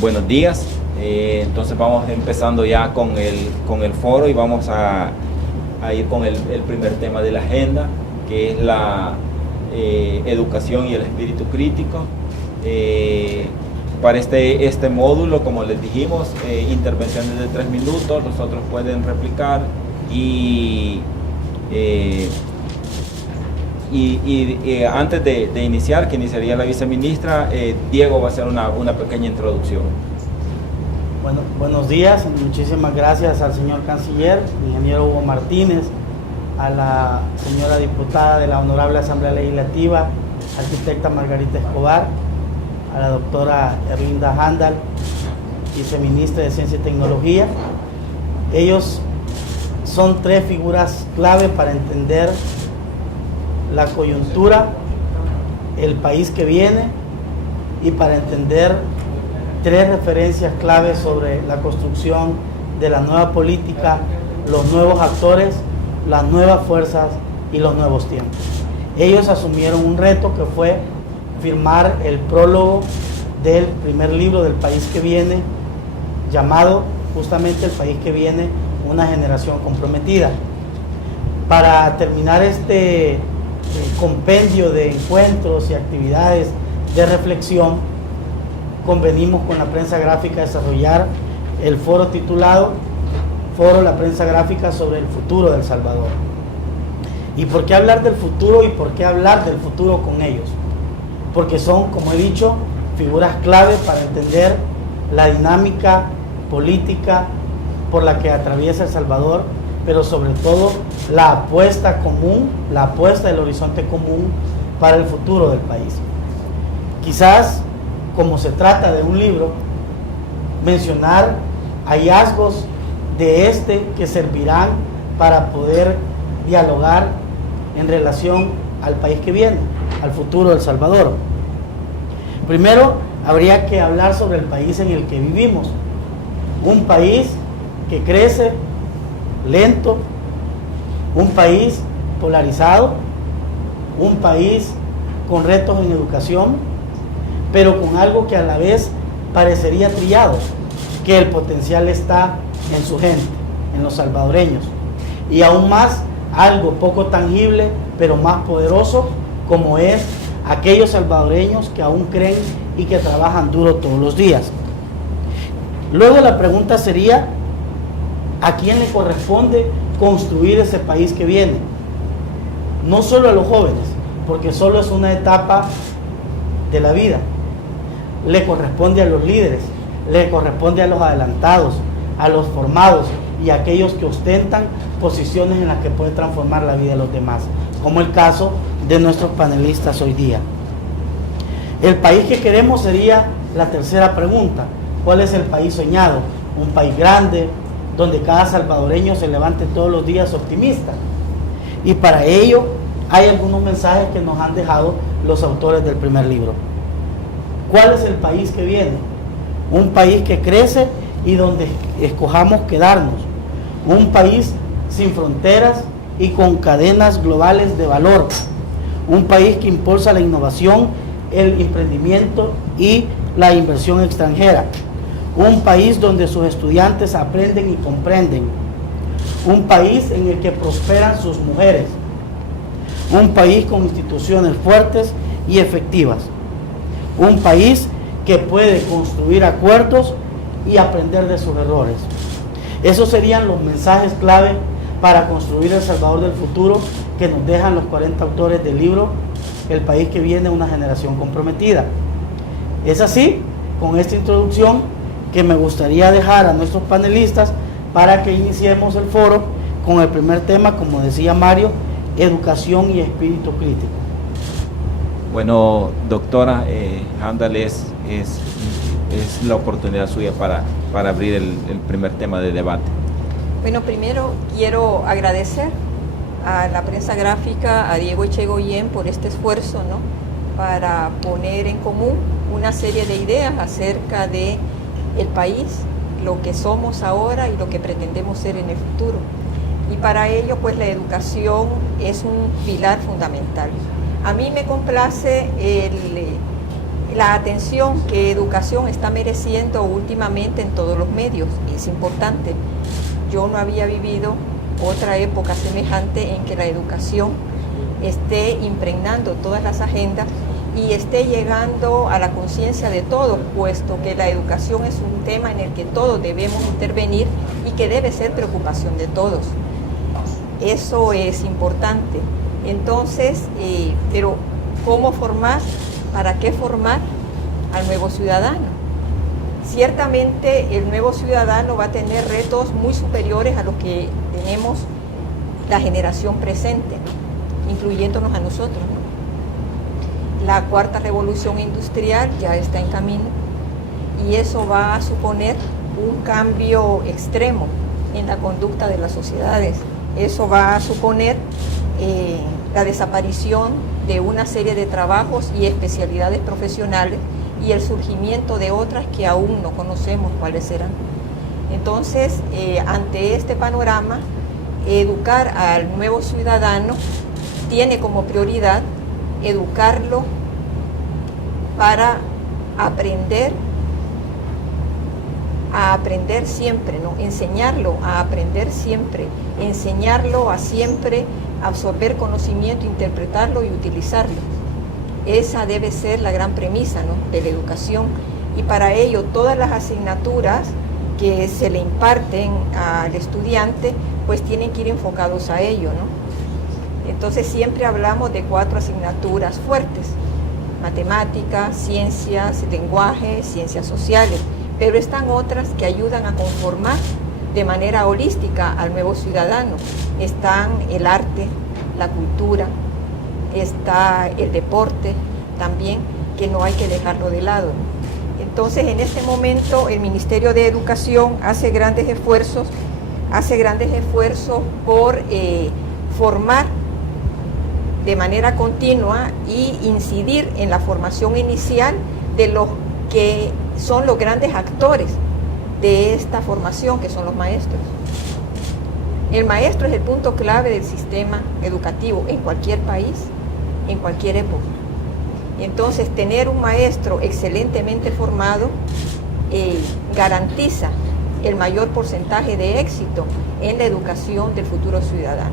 Buenos días. Entonces vamos empezando ya con el foro y vamos a ir con el primer tema de la agenda, que es la educación y el espíritu crítico. Para este módulo, como les dijimos, intervenciones de 3 minutos, los otros pueden replicar y antes de iniciar, que iniciaría la viceministra, Diego va a hacer una pequeña introducción. Bueno, buenos días, muchísimas gracias al señor canciller, ingeniero Hugo Martínez, a la señora diputada de la Honorable Asamblea Legislativa, arquitecta Margarita Escobar, a la doctora Erlinda Handal, viceministra de Ciencia y Tecnología. Ellos son 3 figuras clave para entender la coyuntura, el país que viene, y para entender 3 referencias claves sobre la construcción de la nueva política, los nuevos actores, las nuevas fuerzas y los nuevos tiempos. Ellos asumieron un reto que fue firmar el prólogo del primer libro del país que viene, llamado justamente El país que viene, una generación comprometida. Para terminar este compendio de encuentros y actividades de reflexión, convenimos con la prensa gráfica desarrollar el foro titulado Foro La Prensa Gráfica sobre el futuro de El Salvador. ¿Y por qué hablar del futuro y por qué hablar del futuro con ellos? Porque son, como he dicho, figuras clave para entender la dinámica política por la que atraviesa El Salvador, pero sobre todo la apuesta común, la apuesta del horizonte común para el futuro del país. Quizás, como se trata de un libro, mencionar hallazgos de este que servirán para poder dialogar en relación al país que viene, al futuro de El Salvador. Primero, habría que hablar sobre el país en el que vivimos. Un país que crece lento, un país polarizado, un país con retos en educación, pero con algo que a la vez parecería trillado, que el potencial está en su gente, en los salvadoreños, y aún más algo poco tangible, pero más poderoso, como es aquellos salvadoreños que aún creen y que trabajan duro todos los días. Luego la pregunta sería, ¿a quién le corresponde construir ese país que viene? No solo a los jóvenes, porque solo es una etapa de la vida. Le corresponde a los líderes, le corresponde a los adelantados, a los formados y a aquellos que ostentan posiciones en las que puede transformar la vida de los demás, como el caso de nuestros panelistas hoy día. El país que queremos sería la tercera pregunta. ¿Cuál es el país soñado? Un país grande, donde cada salvadoreño se levante todos los días optimista. Y para ello hay algunos mensajes que nos han dejado los autores del primer libro. ¿Cuál es el país que viene? Un país que crece y donde escojamos quedarnos. Un país sin fronteras y con cadenas globales de valor. Un país que impulsa la innovación, el emprendimiento y la inversión extranjera. Un país donde sus estudiantes aprenden y comprenden. Un país en el que prosperan sus mujeres. Un país con instituciones fuertes y efectivas. Un país que puede construir acuerdos y aprender de sus errores. Esos serían los mensajes clave para construir El Salvador del futuro que nos dejan los 40 autores del libro El país que viene, una generación comprometida. Es así, con esta introducción, que me gustaría dejar a nuestros panelistas para que iniciemos el foro con el primer tema, como decía Mario, educación y espíritu crítico. Bueno, doctora Handal, es la oportunidad suya para abrir el primer tema de debate. Bueno, primero quiero agradecer a la prensa gráfica, a Diego Echegoyen por este esfuerzo, ¿no?, para poner en común una serie de ideas acerca de el país, lo que somos ahora y lo que pretendemos ser en el futuro. Y para ello, pues la educación es un pilar fundamental. A mí me complace la atención que educación está mereciendo últimamente en todos los medios. Es importante. Yo no había vivido otra época semejante en que la educación esté impregnando todas las agendas y esté llegando a la conciencia de todos, puesto que la educación es un tema en el que todos debemos intervenir y que debe ser preocupación de todos. Eso es importante. Entonces, pero ¿cómo formar? ¿Para qué formar al nuevo ciudadano? Ciertamente el nuevo ciudadano va a tener retos muy superiores a los que tenemos la generación presente, incluyéndonos a nosotros, ¿no? La cuarta revolución industrial ya está en camino y eso va a suponer un cambio extremo en la conducta de las sociedades. Eso va a suponer la desaparición de una serie de trabajos y especialidades profesionales y el surgimiento de otras que aún no conocemos cuáles serán. Entonces, ante este panorama, educar al nuevo ciudadano tiene como prioridad educarlo para aprender a aprender siempre, ¿no? Enseñarlo a aprender siempre, enseñarlo a siempre absorber conocimiento, interpretarlo y utilizarlo. Esa debe ser la gran premisa, ¿no?, de la educación, y para ello todas las asignaturas que se le imparten al estudiante pues tienen que ir enfocados a ello, ¿no? Entonces siempre hablamos de 4 asignaturas fuertes: matemáticas, ciencias, lenguaje, ciencias sociales, pero están otras que ayudan a conformar de manera holística al nuevo ciudadano. Están el arte, la cultura, está el deporte también, que no hay que dejarlo de lado. Entonces, en este momento el Ministerio de Educación hace grandes esfuerzos por formar de manera continua y incidir en la formación inicial de los que son los grandes actores de esta formación, que son los maestros. El maestro es el punto clave del sistema educativo en cualquier país, en cualquier época. Y entonces tener un maestro excelentemente formado garantiza el mayor porcentaje de éxito en la educación del futuro ciudadano.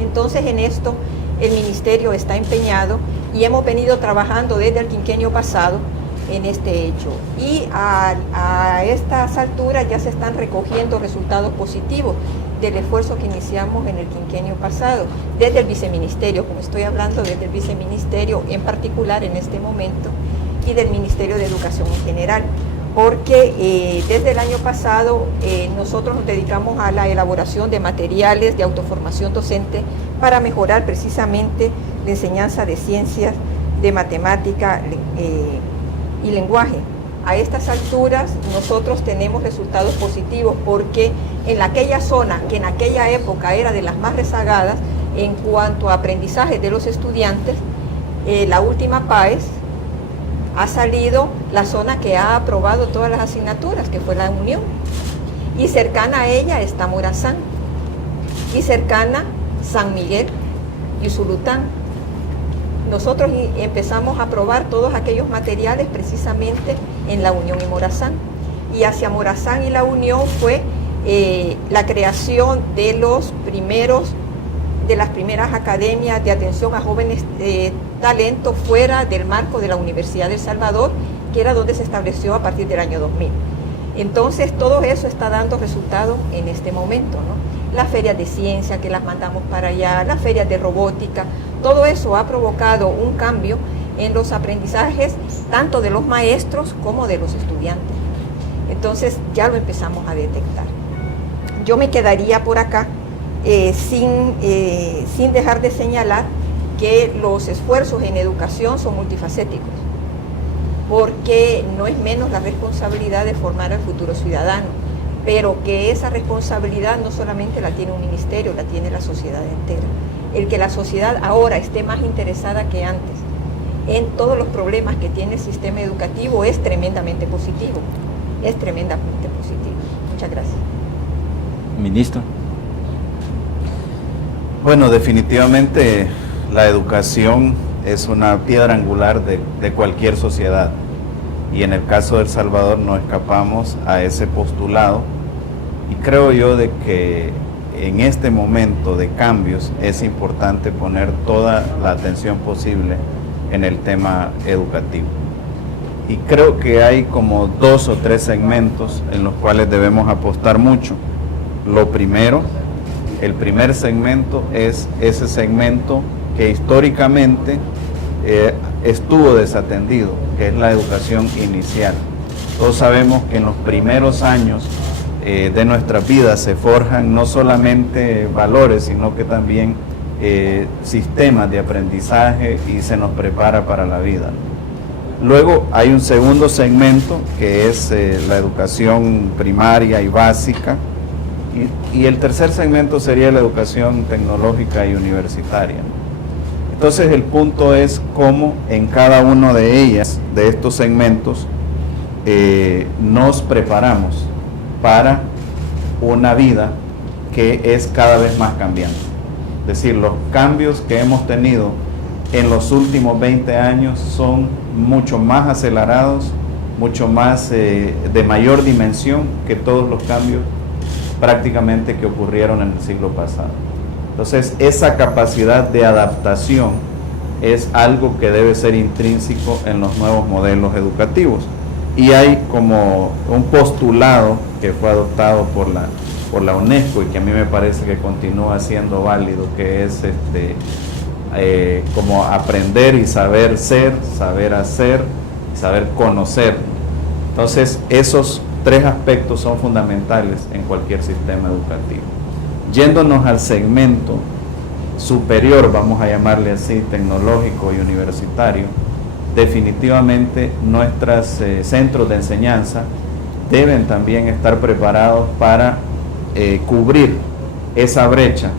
Entonces, en esto el Ministerio está empeñado y hemos venido trabajando desde el quinquenio pasado en este hecho, y a estas alturas ya se están recogiendo resultados positivos del esfuerzo que iniciamos en el quinquenio pasado, desde el viceministerio, como estoy hablando, desde el viceministerio en particular en este momento, y del Ministerio de Educación en general, porque desde el año pasado nosotros nos dedicamos a la elaboración de materiales de autoformación docente para mejorar precisamente la enseñanza de ciencias, de matemática y lenguaje. A estas alturas nosotros tenemos resultados positivos, porque en aquella zona que en aquella época era de las más rezagadas en cuanto a aprendizaje de los estudiantes, la última PAES ha salido la zona que ha aprobado todas las asignaturas, que fue la Unión, y cercana a ella está Morazán, y cercana San Miguel y Usulután. Nosotros empezamos a probar todos aquellos materiales precisamente en la Unión y Morazán, y hacia Morazán y la Unión fue la creación de las primeras academias de atención a jóvenes talentos fuera del marco de la Universidad de El Salvador, que era donde se estableció a partir del año 2000. Entonces todo eso está dando resultados en este momento, ¿no? Las ferias de ciencia que las mandamos para allá, las ferias de robótica, todo eso ha provocado un cambio en los aprendizajes tanto de los maestros como de los estudiantes. Entonces ya lo empezamos a detectar. Yo me quedaría por acá sin dejar de señalar que los esfuerzos en educación son multifacéticos, porque no es menos la responsabilidad de formar al futuro ciudadano, pero que esa responsabilidad no solamente la tiene un ministerio, la tiene la sociedad entera. El que la sociedad ahora esté más interesada que antes en todos los problemas que tiene el sistema educativo es tremendamente positivo, es tremendamente positivo. Muchas gracias. Ministro. Bueno, definitivamente la educación es una piedra angular de cualquier sociedad. Y en el caso de El Salvador no escapamos a ese postulado. Y creo yo de que en este momento de cambios es importante poner toda la atención posible en el tema educativo. Y creo que hay como 2 o 3 segmentos en los cuales debemos apostar mucho. Lo primero, el primer segmento es ese segmento que históricamente estuvo desatendido, que es la educación inicial. Todos sabemos que en los primeros años de nuestra vida se forjan no solamente valores, sino que también sistemas de aprendizaje y se nos prepara para la vida. Luego hay un segundo segmento que es la educación primaria y básica, y el tercer segmento sería la educación tecnológica y universitaria. Entonces el punto es cómo en cada uno de ellas, de estos segmentos, nos preparamos para una vida que es cada vez más cambiante. Es decir, los cambios que hemos tenido en los últimos 20 años son mucho más acelerados, mucho más de mayor dimensión que todos los cambios prácticamente que ocurrieron en el siglo pasado. Entonces, esa capacidad de adaptación es algo que debe ser intrínseco en los nuevos modelos educativos. Y hay como un postulado que fue adoptado por la UNESCO y que a mí me parece que continúa siendo válido, que es como aprender y saber ser, saber hacer, saber conocer. Entonces, esos 3 aspectos son fundamentales en cualquier sistema educativo. Yéndonos al segmento superior, vamos a llamarle así, tecnológico y universitario, definitivamente nuestros centros de enseñanza deben también estar preparados para cubrir esa brecha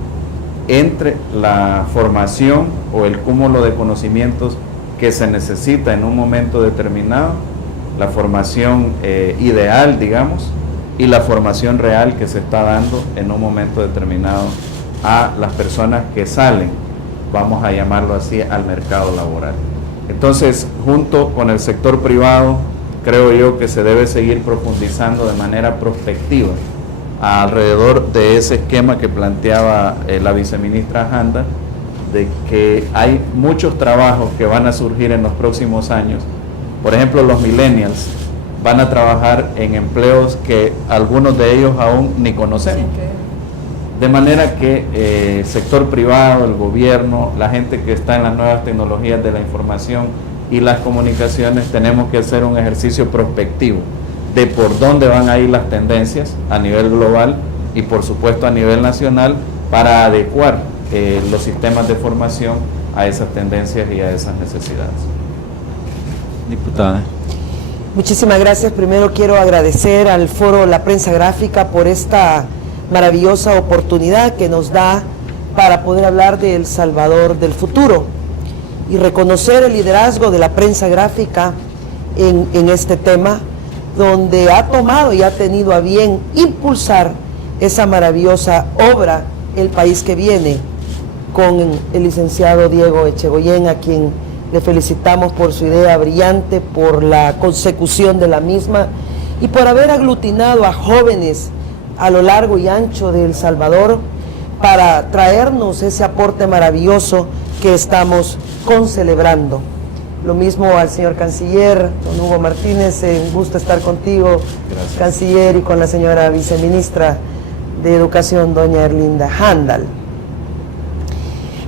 entre la formación o el cúmulo de conocimientos que se necesita en un momento determinado, la formación ideal, digamos, y la formación real que se está dando en un momento determinado a las personas que salen, vamos a llamarlo así, al mercado laboral. Entonces, junto con el sector privado, creo yo que se debe seguir profundizando de manera prospectiva alrededor de ese esquema que planteaba la viceministra Handal, de que hay muchos trabajos que van a surgir en los próximos años. Por ejemplo, los millennials van a trabajar en empleos que algunos de ellos aún ni conocemos. De manera que el sector privado, el gobierno, la gente que está en las nuevas tecnologías de la información y las comunicaciones, tenemos que hacer un ejercicio prospectivo de por dónde van a ir las tendencias a nivel global y por supuesto a nivel nacional para adecuar los sistemas de formación a esas tendencias y a esas necesidades. Diputada. Muchísimas gracias. Primero quiero agradecer al Foro La Prensa Gráfica por esta maravillosa oportunidad que nos da para poder hablar de El Salvador del futuro y reconocer el liderazgo de la prensa gráfica en este tema, donde ha tomado y ha tenido a bien impulsar esa maravillosa obra, El País que Viene, con el licenciado Diego Echegoyen, a quien le felicitamos por su idea brillante, por la consecución de la misma y por haber aglutinado a jóvenes a lo largo y ancho de El Salvador para traernos ese aporte maravilloso que estamos concelebrando. Lo mismo al señor canciller, don Hugo Martínez, un gusto estar contigo, gracias, canciller, y con la señora viceministra de Educación, doña Erlinda Handal.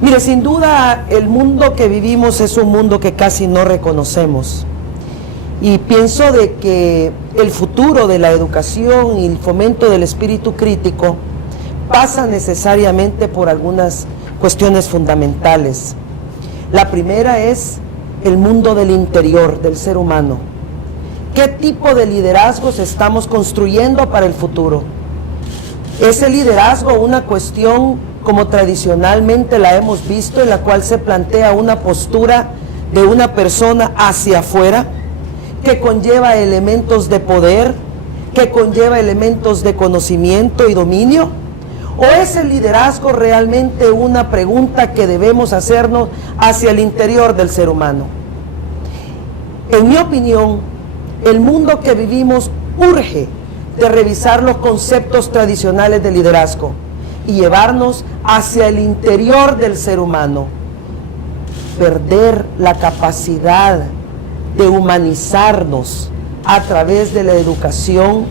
Mire, sin duda el mundo que vivimos es un mundo que casi no reconocemos. Y pienso de que el futuro de la educación y el fomento del espíritu crítico pasa necesariamente por algunas cuestiones fundamentales. La primera es el mundo del interior del ser humano. ¿Qué tipo de liderazgos estamos construyendo para el futuro? ¿Es el liderazgo una cuestión como tradicionalmente la hemos visto, en la cual se plantea una postura de una persona hacia afuera, que conlleva elementos de poder, que conlleva elementos de conocimiento y dominio? ¿O es el liderazgo realmente una pregunta que debemos hacernos hacia el interior del ser humano? En mi opinión, el mundo que vivimos urge de revisar los conceptos tradicionales de liderazgo y llevarnos hacia el interior del ser humano. Perder la capacidad de humanizarnos a través de la educación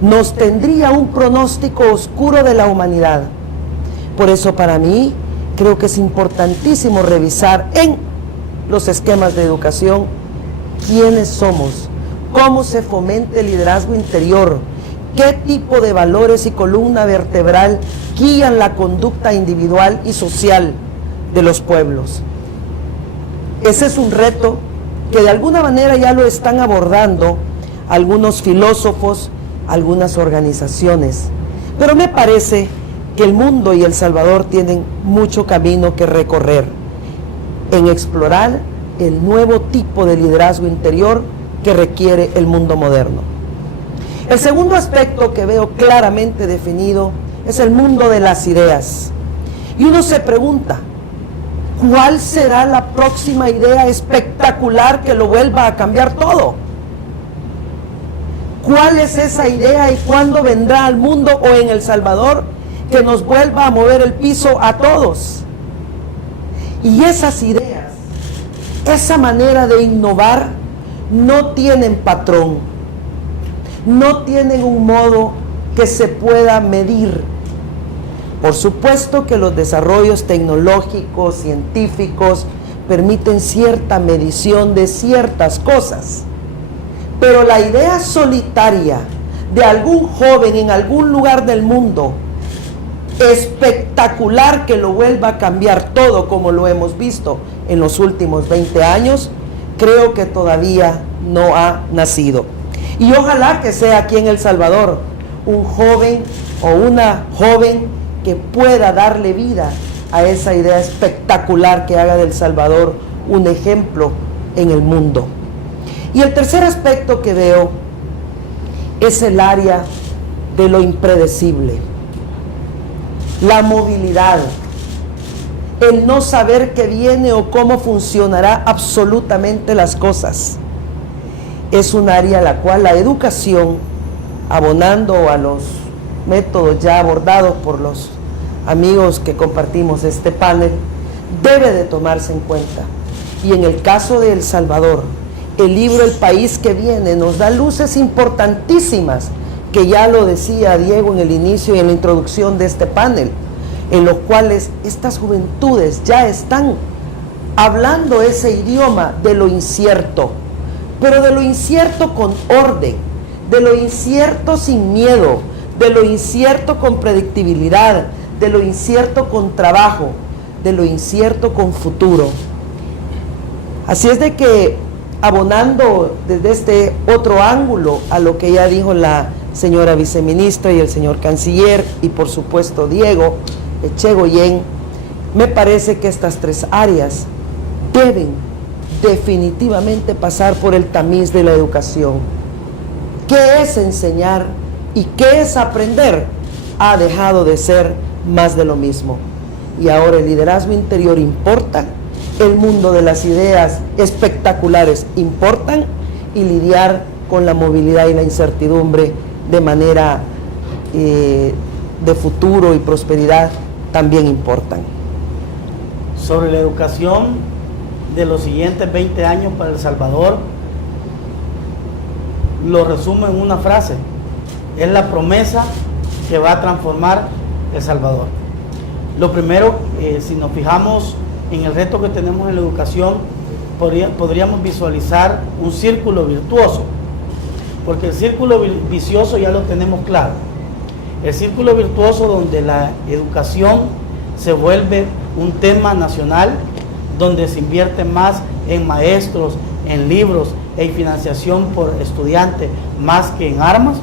nos tendría un pronóstico oscuro de la humanidad. Por eso, para mí, creo que es importantísimo revisar en los esquemas de educación quiénes somos, cómo se fomenta el liderazgo interior, qué tipo de valores y columna vertebral guían la conducta individual y social de los pueblos. Ese es un reto que de alguna manera ya lo están abordando algunos filósofos, algunas organizaciones, pero me parece que el mundo y El Salvador tienen mucho camino que recorrer en explorar el nuevo tipo de liderazgo interior que requiere el mundo moderno. El segundo aspecto que veo claramente definido es el mundo de las ideas. Y uno se pregunta, ¿cuál será la próxima idea espectacular que lo vuelva a cambiar todo? ¿Cuál es esa idea y cuándo vendrá al mundo o en El Salvador que nos vuelva a mover el piso a todos? Y esas ideas, esa manera de innovar, no tienen patrón, no tienen un modo que se pueda medir. Por supuesto que los desarrollos tecnológicos, científicos, permiten cierta medición de ciertas cosas, pero la idea solitaria de algún joven en algún lugar del mundo, espectacular, que lo vuelva a cambiar todo como lo hemos visto en los últimos 20 años, creo que todavía no ha nacido. Y ojalá que sea aquí en El Salvador un joven o una joven que pueda darle vida a esa idea espectacular que haga de El Salvador un ejemplo en el mundo. Y el tercer aspecto que veo es el área de lo impredecible, la movilidad, el no saber qué viene o cómo funcionará absolutamente las cosas. Es un área a la cual la educación, abonando a los métodos ya abordados por los amigos que compartimos este panel, debe de tomarse en cuenta. Y en el caso de El Salvador, el libro El País que Viene nos da luces importantísimas, que ya lo decía Diego en el inicio y en la introducción de este panel, en los cuales estas juventudes ya están hablando ese idioma de lo incierto, pero de lo incierto con orden, de lo incierto sin miedo, de lo incierto con predictibilidad, de lo incierto con trabajo, de lo incierto con futuro. Así es de que, abonando desde este otro ángulo a lo que ya dijo la señora viceministra y el señor canciller, y por supuesto Diego Echegoyen, me parece que estas tres áreas deben definitivamente pasar por el tamiz de la educación. ¿Qué es enseñar y qué es aprender? Ha dejado de ser más de lo mismo. Y ahora el liderazgo interior importa, el mundo de las ideas espectaculares importan, y lidiar con la movilidad y la incertidumbre de manera de futuro y prosperidad también importan. Sobre la educación de los siguientes 20 años para El Salvador, lo resumo en una frase: es la promesa que va a transformar El Salvador. Lo primero, si nos fijamos en el reto que tenemos en la educación, podríamos visualizar un círculo virtuoso, porque el círculo vicioso ya lo tenemos claro. El círculo virtuoso donde la educación se vuelve un tema nacional, donde se invierte más en maestros, en libros e financiación por estudiante más que en armas,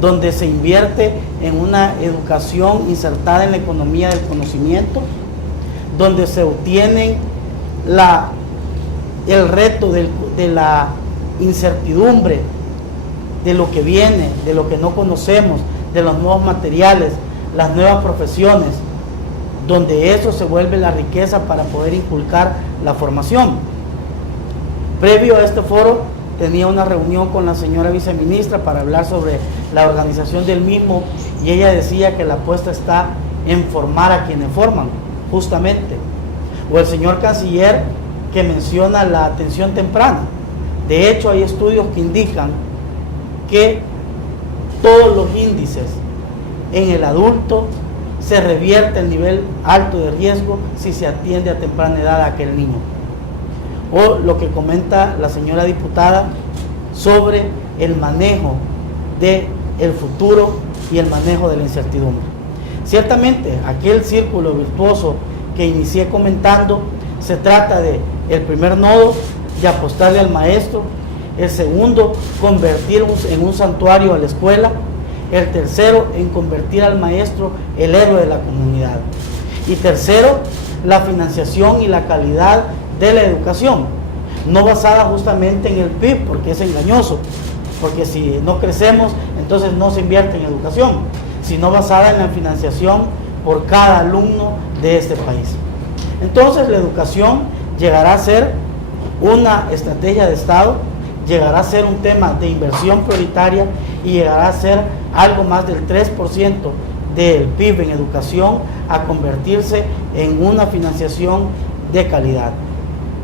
donde se invierte en una educación insertada en la economía del conocimiento, donde se obtiene el reto de la incertidumbre, de lo que viene, de lo que no conocemos, de los nuevos materiales, las nuevas profesiones, donde eso se vuelve la riqueza para poder inculcar la formación. Previo a este foro tenía una reunión con la señora viceministra para hablar sobre la organización del mismo, y ella decía que la apuesta está en formar a quienes forman, justamente. O el señor canciller, que menciona la atención temprana. De hecho, hay estudios que indican que todos los índices en el adulto se revierte el nivel alto de riesgo si se atiende a temprana edad a aquel niño. O lo que comenta la señora diputada sobre el manejo del futuro y el manejo de la incertidumbre. Ciertamente, aquel círculo virtuoso que inicié comentando, se trata de el primer nodo, de apostarle al maestro; el segundo, convertir en un santuario a la escuela; el tercero, en convertir al maestro el héroe de la comunidad; y tercero, la financiación y la calidad de la educación, no basada justamente en el PIB, porque es engañoso, porque si no crecemos, entonces no se invierte en educación, sino basada en la financiación por cada alumno de este país. Entonces la educación llegará a ser una estrategia de Estado, llegará a ser un tema de inversión prioritaria y llegará a ser algo más del 3% del PIB en educación, a convertirse en una financiación de calidad.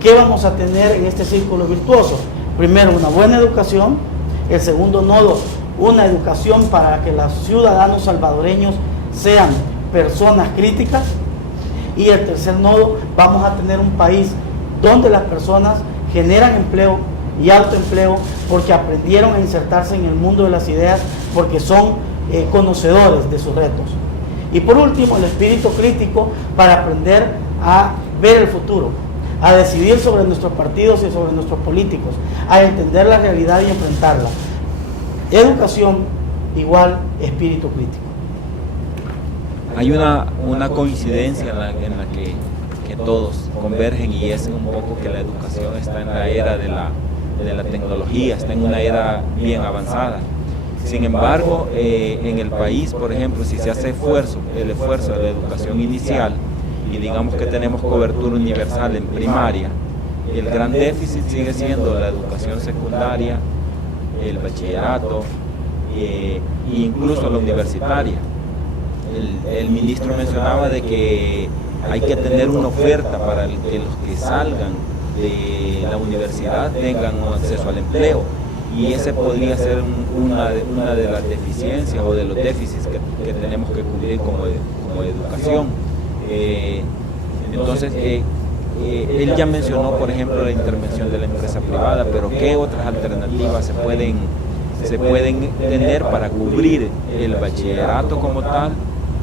¿Qué vamos a tener en este círculo virtuoso? Primero, una buena educación; el segundo nodo, una educación para que los ciudadanos salvadoreños sean personas críticas; y el tercer nodo, vamos a tener un país donde las personas generan empleo y autoempleo porque aprendieron a insertarse en el mundo de las ideas, porque son conocedores de sus retos. Y por último, el espíritu crítico para aprender a ver el futuro, a decidir sobre nuestros partidos y sobre nuestros políticos, a entender la realidad y enfrentarla. Educación igual espíritu crítico. Hay una coincidencia en la que todos convergen, y es un poco que la educación está en la era de la tecnología, está en una era bien avanzada. Sin embargo, en el país, por ejemplo, si se hace el esfuerzo de la educación inicial, y digamos que tenemos cobertura universal en primaria, el gran déficit sigue siendo la educación secundaria, el bachillerato e incluso la universitaria. El ministro mencionaba de que hay que tener una oferta para que los que salgan de la universidad tengan un acceso al empleo, y ese podría ser una de las deficiencias o de los déficits que tenemos que cubrir como educación. Entonces, él ya mencionó, por ejemplo, la intervención de la empresa privada, pero ¿qué otras alternativas se pueden tener para cubrir el bachillerato como tal,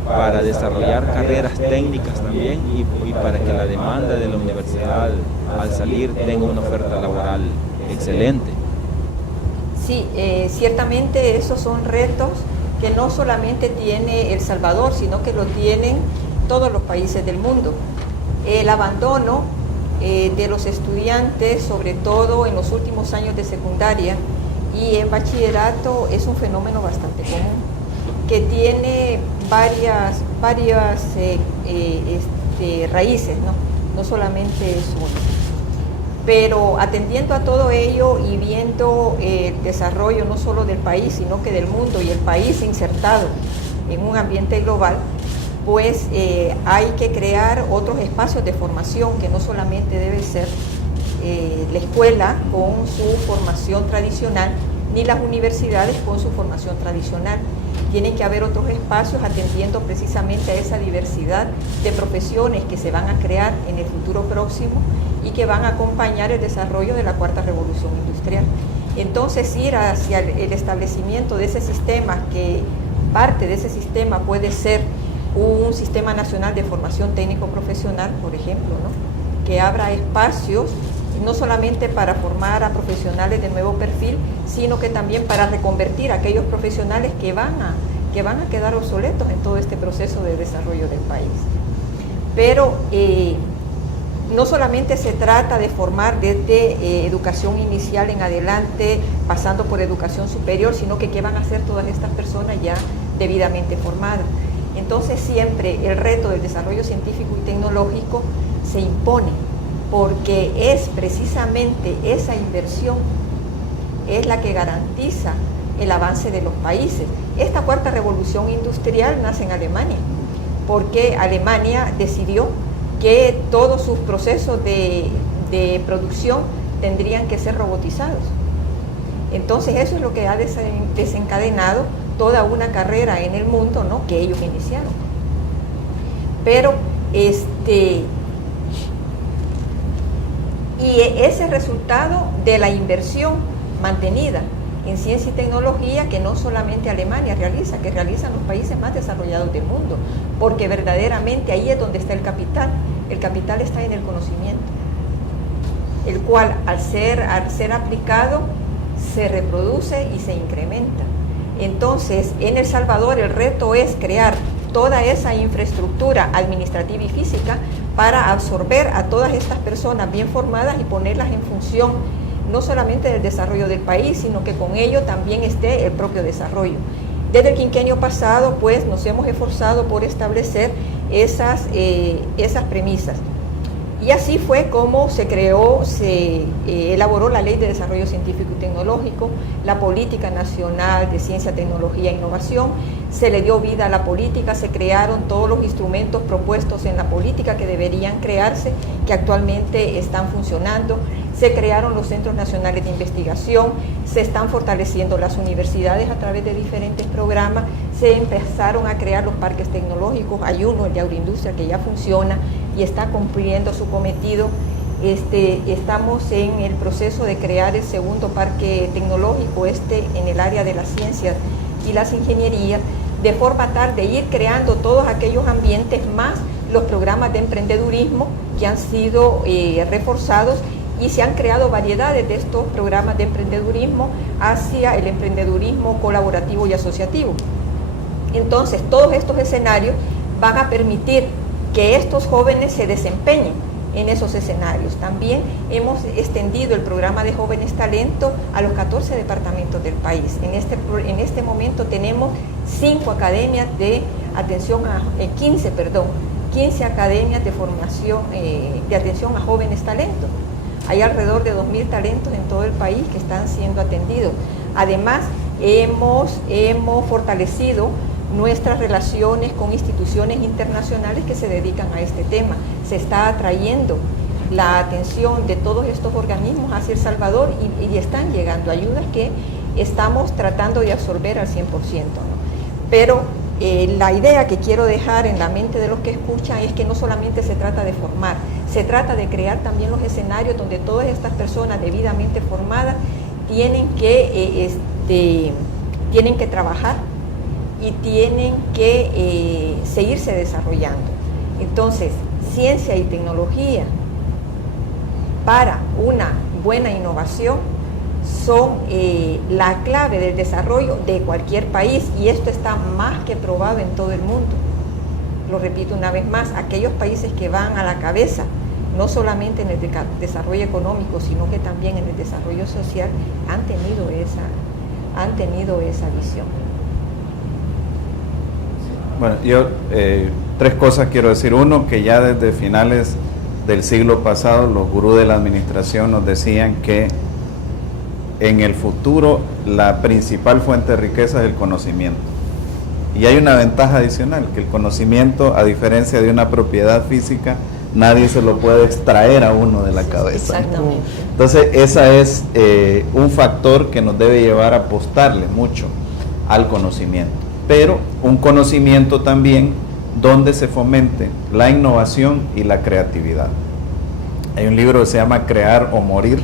para desarrollar carreras técnicas también, y para que la demanda de la universidad al salir tenga una oferta laboral excelente? Sí, ciertamente esos son retos que no solamente tiene El Salvador, sino que lo tienen todos los países del mundo. El abandono de los estudiantes, sobre todo en los últimos años de secundaria y en bachillerato, es un fenómeno bastante común, que tiene varias raíces, no solamente es una. Pero atendiendo a todo ello y viendo el desarrollo no solo del país, sino que del mundo, y el país insertado en un ambiente global, pues hay que crear otros espacios de formación, que no solamente debe ser la escuela con su formación tradicional, ni las universidades con su formación tradicional. Tienen que haber otros espacios atendiendo precisamente a esa diversidad de profesiones que se van a crear en el futuro próximo y que van a acompañar el desarrollo de la cuarta revolución industrial. Entonces, ir hacia el establecimiento de ese sistema, que parte de ese sistema puede ser un sistema nacional de formación técnico-profesional, por ejemplo, ¿no? Que abra espacios no solamente para formar a profesionales de nuevo perfil, sino que también para reconvertir a aquellos profesionales que van a quedar obsoletos en todo este proceso de desarrollo del país. Pero no solamente se trata de formar desde educación inicial en adelante, pasando por educación superior, sino que qué van a hacer todas estas personas ya debidamente formadas. Entonces siempre el reto del desarrollo científico y tecnológico se impone, porque es precisamente esa inversión es la que garantiza el avance de los países. Esta cuarta revolución industrial nace en Alemania, porque Alemania decidió que todos sus procesos de producción tendrían que ser robotizados. Entonces eso es lo que ha desencadenado toda una carrera en el mundo, ¿no?, que ellos iniciaron. Pero y ese resultado de la inversión mantenida en ciencia y tecnología, que no solamente Alemania realiza, que realizan los países más desarrollados del mundo, porque verdaderamente ahí es donde está el capital. El capital está en el conocimiento, el cual al ser aplicado se reproduce y se incrementa. Entonces, en El Salvador el reto es crear toda esa infraestructura administrativa y física para absorber a todas estas personas bien formadas y ponerlas en función no solamente del desarrollo del país, sino que con ello también esté el propio desarrollo. Desde el quinquenio pasado, pues, nos hemos esforzado por establecer esas premisas. Y así fue como se creó, se elaboró la Ley de Desarrollo Científico y Tecnológico, la Política Nacional de Ciencia, Tecnología e Innovación, se le dio vida a la política, se crearon todos los instrumentos propuestos en la política que deberían crearse, que actualmente están funcionando, se crearon los Centros Nacionales de Investigación, se están fortaleciendo las universidades a través de diferentes programas, se empezaron a crear los parques tecnológicos, hay uno, el de agroindustria, que ya funciona y está cumpliendo su cometido. Estamos en el proceso de crear el segundo parque tecnológico, en el área de las ciencias y las ingenierías, de forma tal de ir creando todos aquellos ambientes más los programas de emprendedurismo que han sido reforzados, y se han creado variedades de estos programas de emprendedurismo hacia el emprendedurismo colaborativo y asociativo. Entonces, todos estos escenarios van a permitir que estos jóvenes se desempeñen en esos escenarios. También hemos extendido el programa de Jóvenes Talento a los 14 departamentos del país. En este momento tenemos 15 academias de academias de formación, de atención a jóvenes talentos. Hay alrededor de 2.000 talentos en todo el país que están siendo atendidos. Además, hemos fortalecido nuestras relaciones con instituciones internacionales que se dedican a este tema. Se está atrayendo la atención de todos estos organismos hacia El Salvador y están llegando ayudas que estamos tratando de absorber al 100%, ¿no? Pero la idea que quiero dejar en la mente de los que escuchan es que no solamente se trata de formar, se trata de crear también los escenarios donde todas estas personas debidamente formadas tienen que trabajar y tienen que seguirse desarrollando. Entonces, ciencia y tecnología para una buena innovación son la clave del desarrollo de cualquier país, y esto está más que probado en todo el mundo. Lo repito una vez más, aquellos países que van a la cabeza, no solamente en el desarrollo económico, sino que también en el desarrollo social, han tenido esa visión. Bueno, yo 3 cosas quiero decir. Uno, que ya desde finales del siglo pasado los gurús de la administración nos decían que en el futuro la principal fuente de riqueza es el conocimiento. Y hay una ventaja adicional, que el conocimiento, a diferencia de una propiedad física, nadie se lo puede extraer a uno de la cabeza. Exactamente. Entonces, ese es un factor que nos debe llevar a apostarle mucho al conocimiento. Pero un conocimiento también donde se fomente la innovación y la creatividad. Hay un libro que se llama Crear o Morir,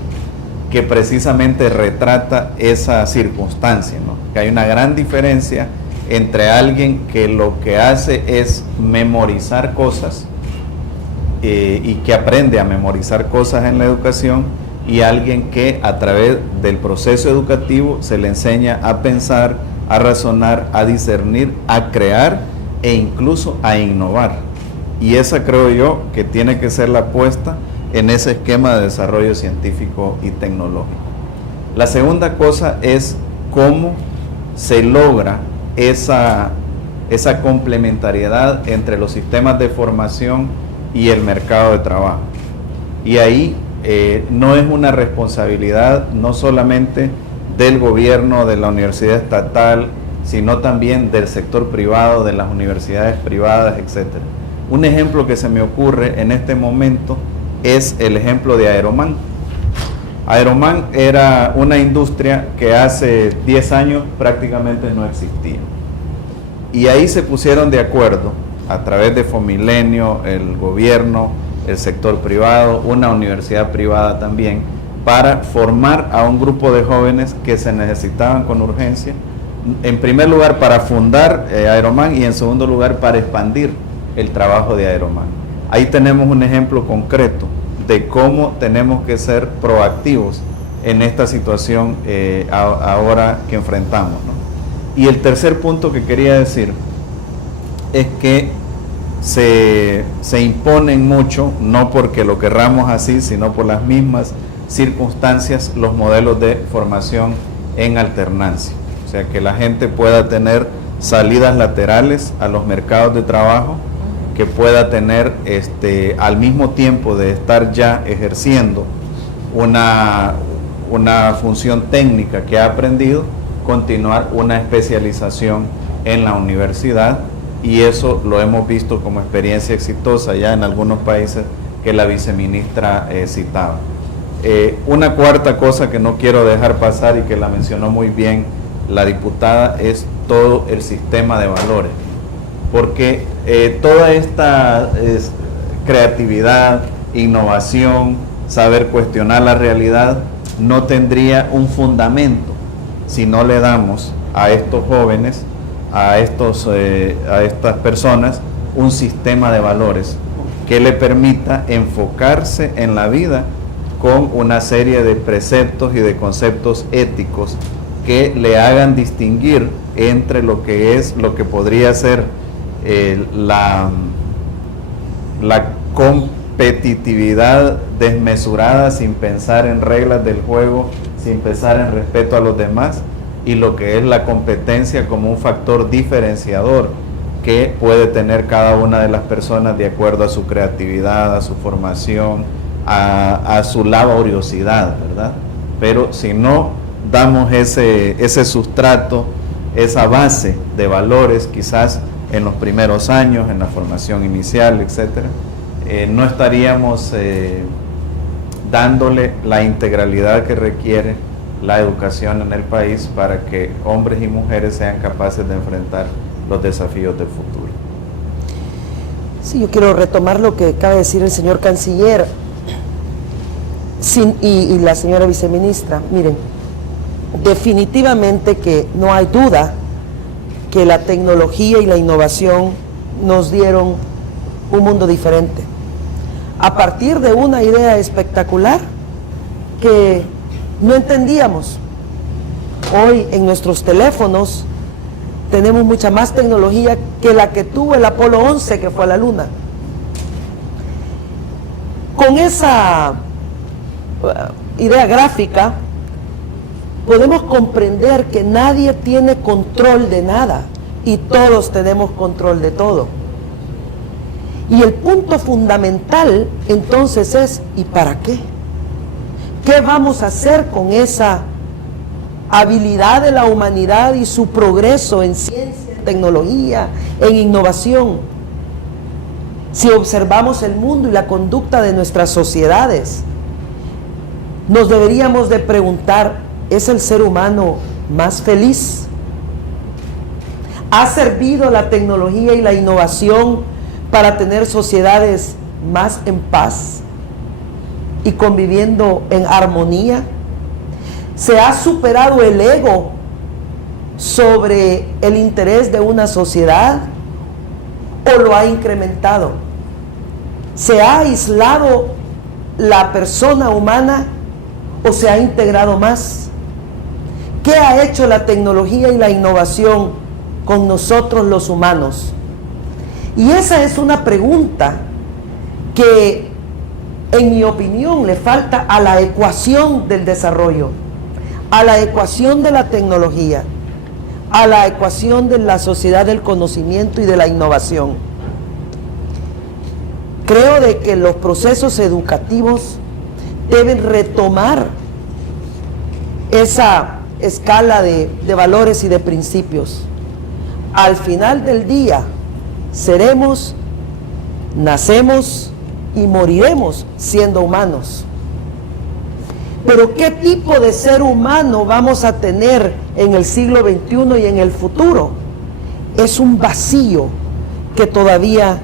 que precisamente retrata esa circunstancia, ¿no? Que hay una gran diferencia entre alguien que lo que hace es memorizar cosas y que aprende a memorizar cosas en la educación, y alguien que a través del proceso educativo se le enseña a pensar, a razonar, a discernir, a crear e incluso a innovar. Y esa creo yo que tiene que ser la apuesta en ese esquema de desarrollo científico y tecnológico. La segunda cosa es cómo se logra esa complementariedad entre los sistemas de formación y el mercado de trabajo. Y ahí no es una responsabilidad no solamente del gobierno, de la universidad estatal, sino también del sector privado, de las universidades privadas, etc. Un ejemplo que se me ocurre en este momento es el ejemplo de Aeroman. Aeroman era una industria que hace 10 años prácticamente no existía. Y ahí se pusieron de acuerdo, a través de Fomilenio, el gobierno, el sector privado, una universidad privada también, para formar a un grupo de jóvenes que se necesitaban con urgencia, en primer lugar para fundar Aeroman y en segundo lugar para expandir el trabajo de Aeroman. Ahí tenemos un ejemplo concreto de cómo tenemos que ser proactivos en esta situación ahora que enfrentamos, ¿no? Y el tercer punto que quería decir es que se imponen mucho, no porque lo querramos así, sino por las mismas circunstancias, los modelos de formación en alternancia. O sea, que la gente pueda tener salidas laterales a los mercados de trabajo, que pueda tener al mismo tiempo de estar ya ejerciendo una función técnica que ha aprendido, continuar una especialización en la universidad, y eso lo hemos visto como experiencia exitosa ya en algunos países que la viceministra citaba. Una cuarta cosa que no quiero dejar pasar y que la mencionó muy bien la diputada es todo el sistema de valores, porque toda esta creatividad, innovación, saber cuestionar la realidad no tendría un fundamento si no le damos a estos jóvenes, a estas personas, un sistema de valores que le permita enfocarse en la vida con una serie de preceptos y de conceptos éticos que le hagan distinguir entre lo que podría ser la competitividad desmesurada sin pensar en reglas del juego, sin pensar en respeto a los demás, y lo que es la competencia como un factor diferenciador que puede tener cada una de las personas de acuerdo a su creatividad, a su formación, a su laboriosidad, ¿verdad? Pero si no damos ese sustrato, esa base de valores, quizás en los primeros años, en la formación inicial, etcétera, no estaríamos dándole la integralidad que requiere la educación en el país para que hombres y mujeres sean capaces de enfrentar los desafíos del futuro. Sí, yo quiero retomar lo que acaba de decir el señor canciller y la señora viceministra. Miren, definitivamente que no hay duda que la tecnología y la innovación nos dieron un mundo diferente, a partir de una idea espectacular que no entendíamos. Hoy en nuestros teléfonos tenemos mucha más tecnología que la que tuvo el Apolo 11, que fue a la Luna. Con esa idea gráfica podemos comprender que nadie tiene control de nada y todos tenemos control de todo. Y el punto fundamental entonces es, ¿y para qué? ¿Qué vamos a hacer con esa habilidad de la humanidad y su progreso en ciencia, en tecnología, en innovación? Si observamos el mundo y la conducta de nuestras sociedades, nos deberíamos de preguntar, ¿es el ser humano más feliz? ¿Ha servido la tecnología y la innovación para tener sociedades más en paz y conviviendo en armonía? ¿Se ha superado el ego sobre el interés de una sociedad o lo ha incrementado? ¿Se ha aislado la persona humana o se ha integrado más? ¿Qué ha hecho la tecnología y la innovación con nosotros los humanos? Y esa es una pregunta que en mi opinión, le falta a la ecuación del desarrollo, a la ecuación de la tecnología, a la ecuación de la sociedad del conocimiento y de la innovación. Creo de que los procesos educativos deben retomar esa escala de valores y de principios. Al final del día, nacemos y moriremos siendo humanos. Pero ¿qué tipo de ser humano vamos a tener en el siglo XXI y en el futuro? Es un vacío que todavía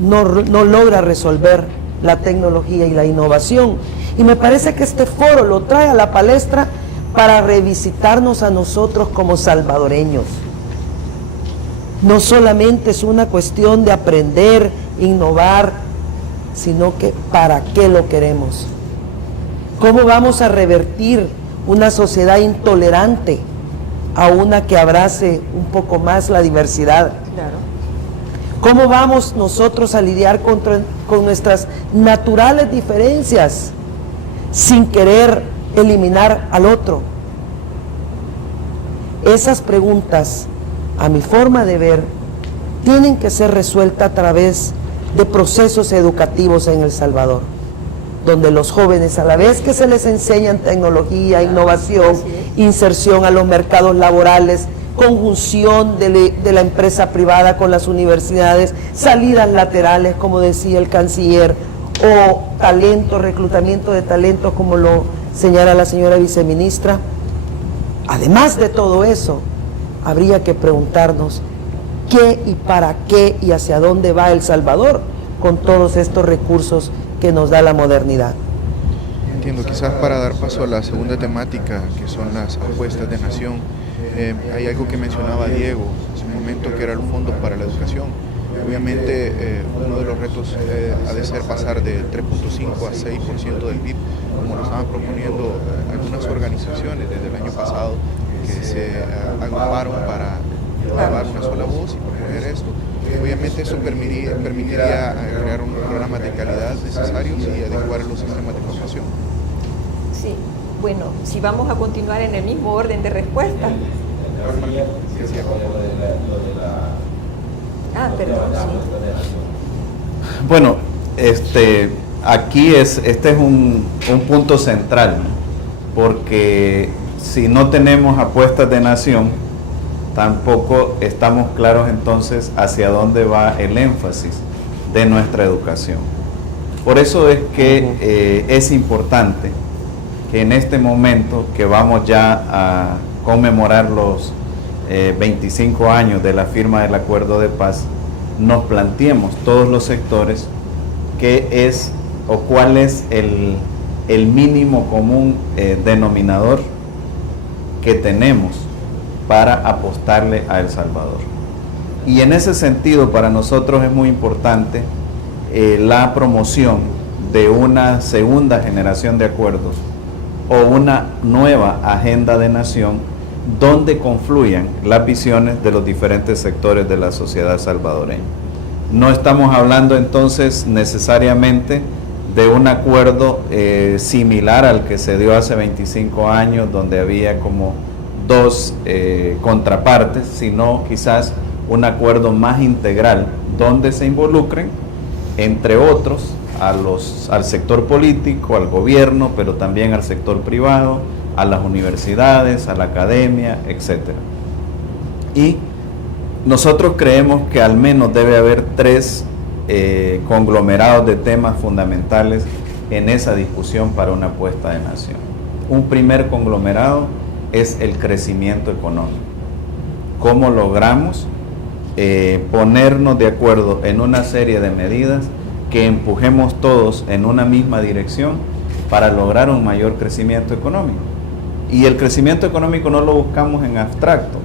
no logra resolver la tecnología y la innovación. Y me parece que este foro lo trae a la palestra para revisitarnos a nosotros como salvadoreños. No solamente es una cuestión de aprender, innovar, sino que ¿para qué lo queremos? ¿Cómo vamos a revertir una sociedad intolerante a una que abrace un poco más la diversidad? Claro. ¿Cómo vamos nosotros a lidiar con nuestras naturales diferencias sin querer eliminar al otro? Esas preguntas, a mi forma de ver, tienen que ser resueltas a través de procesos educativos en El Salvador, donde los jóvenes, a la vez que se les enseñan tecnología, innovación, inserción a los mercados laborales, conjunción de la empresa privada con las universidades, salidas laterales, como decía el canciller, o talento, reclutamiento de talentos, como lo señala la señora viceministra. Además de todo eso, habría que preguntarnos qué y para qué y hacia dónde va El Salvador con todos estos recursos que nos da la modernidad. Entiendo, quizás para dar paso a la segunda temática, que son las apuestas de nación, hay algo que mencionaba Diego hace un momento, que era el Fondo para la Educación. Obviamente uno de los retos ha de ser pasar de 3.5 a 6% del PIB, como lo estaban proponiendo algunas organizaciones desde el año pasado, que se agruparon para hablar una sola voz y proponer esto. Obviamente eso permitiría crear unos programas de calidad necesarios y adecuar los sistemas de formación. Sí, bueno, si vamos a continuar en el mismo orden de respuesta. Perdón, sí. Bueno, aquí este es un punto central, ¿no? Porque si no tenemos apuestas de nación, tampoco estamos claros entonces hacia dónde va el énfasis de nuestra educación. Por eso es que es importante que en este momento que vamos ya a conmemorar los 25 años de la firma del Acuerdo de Paz, nos planteemos todos los sectores qué es o cuál es el mínimo común denominador que tenemos para apostarle a El Salvador. Y en ese sentido, para nosotros es muy importante la promoción de una segunda generación de acuerdos o una nueva agenda de nación donde confluyan las visiones de los diferentes sectores de la sociedad salvadoreña. No estamos hablando entonces necesariamente de un acuerdo similar al que se dio hace 25 años, donde había como dos contrapartes, sino quizás un acuerdo más integral, donde se involucren, entre otros, al sector político, al gobierno, pero también al sector privado, a las universidades, a la academia, etc. Y nosotros creemos que al menos debe haber tres conglomerados de temas fundamentales en esa discusión para una apuesta de nación. Un primer conglomerado es el crecimiento económico. ¿Cómo logramos ponernos de acuerdo en una serie de medidas que empujemos todos en una misma dirección para lograr un mayor crecimiento económico? Y el crecimiento económico no lo buscamos en abstracto.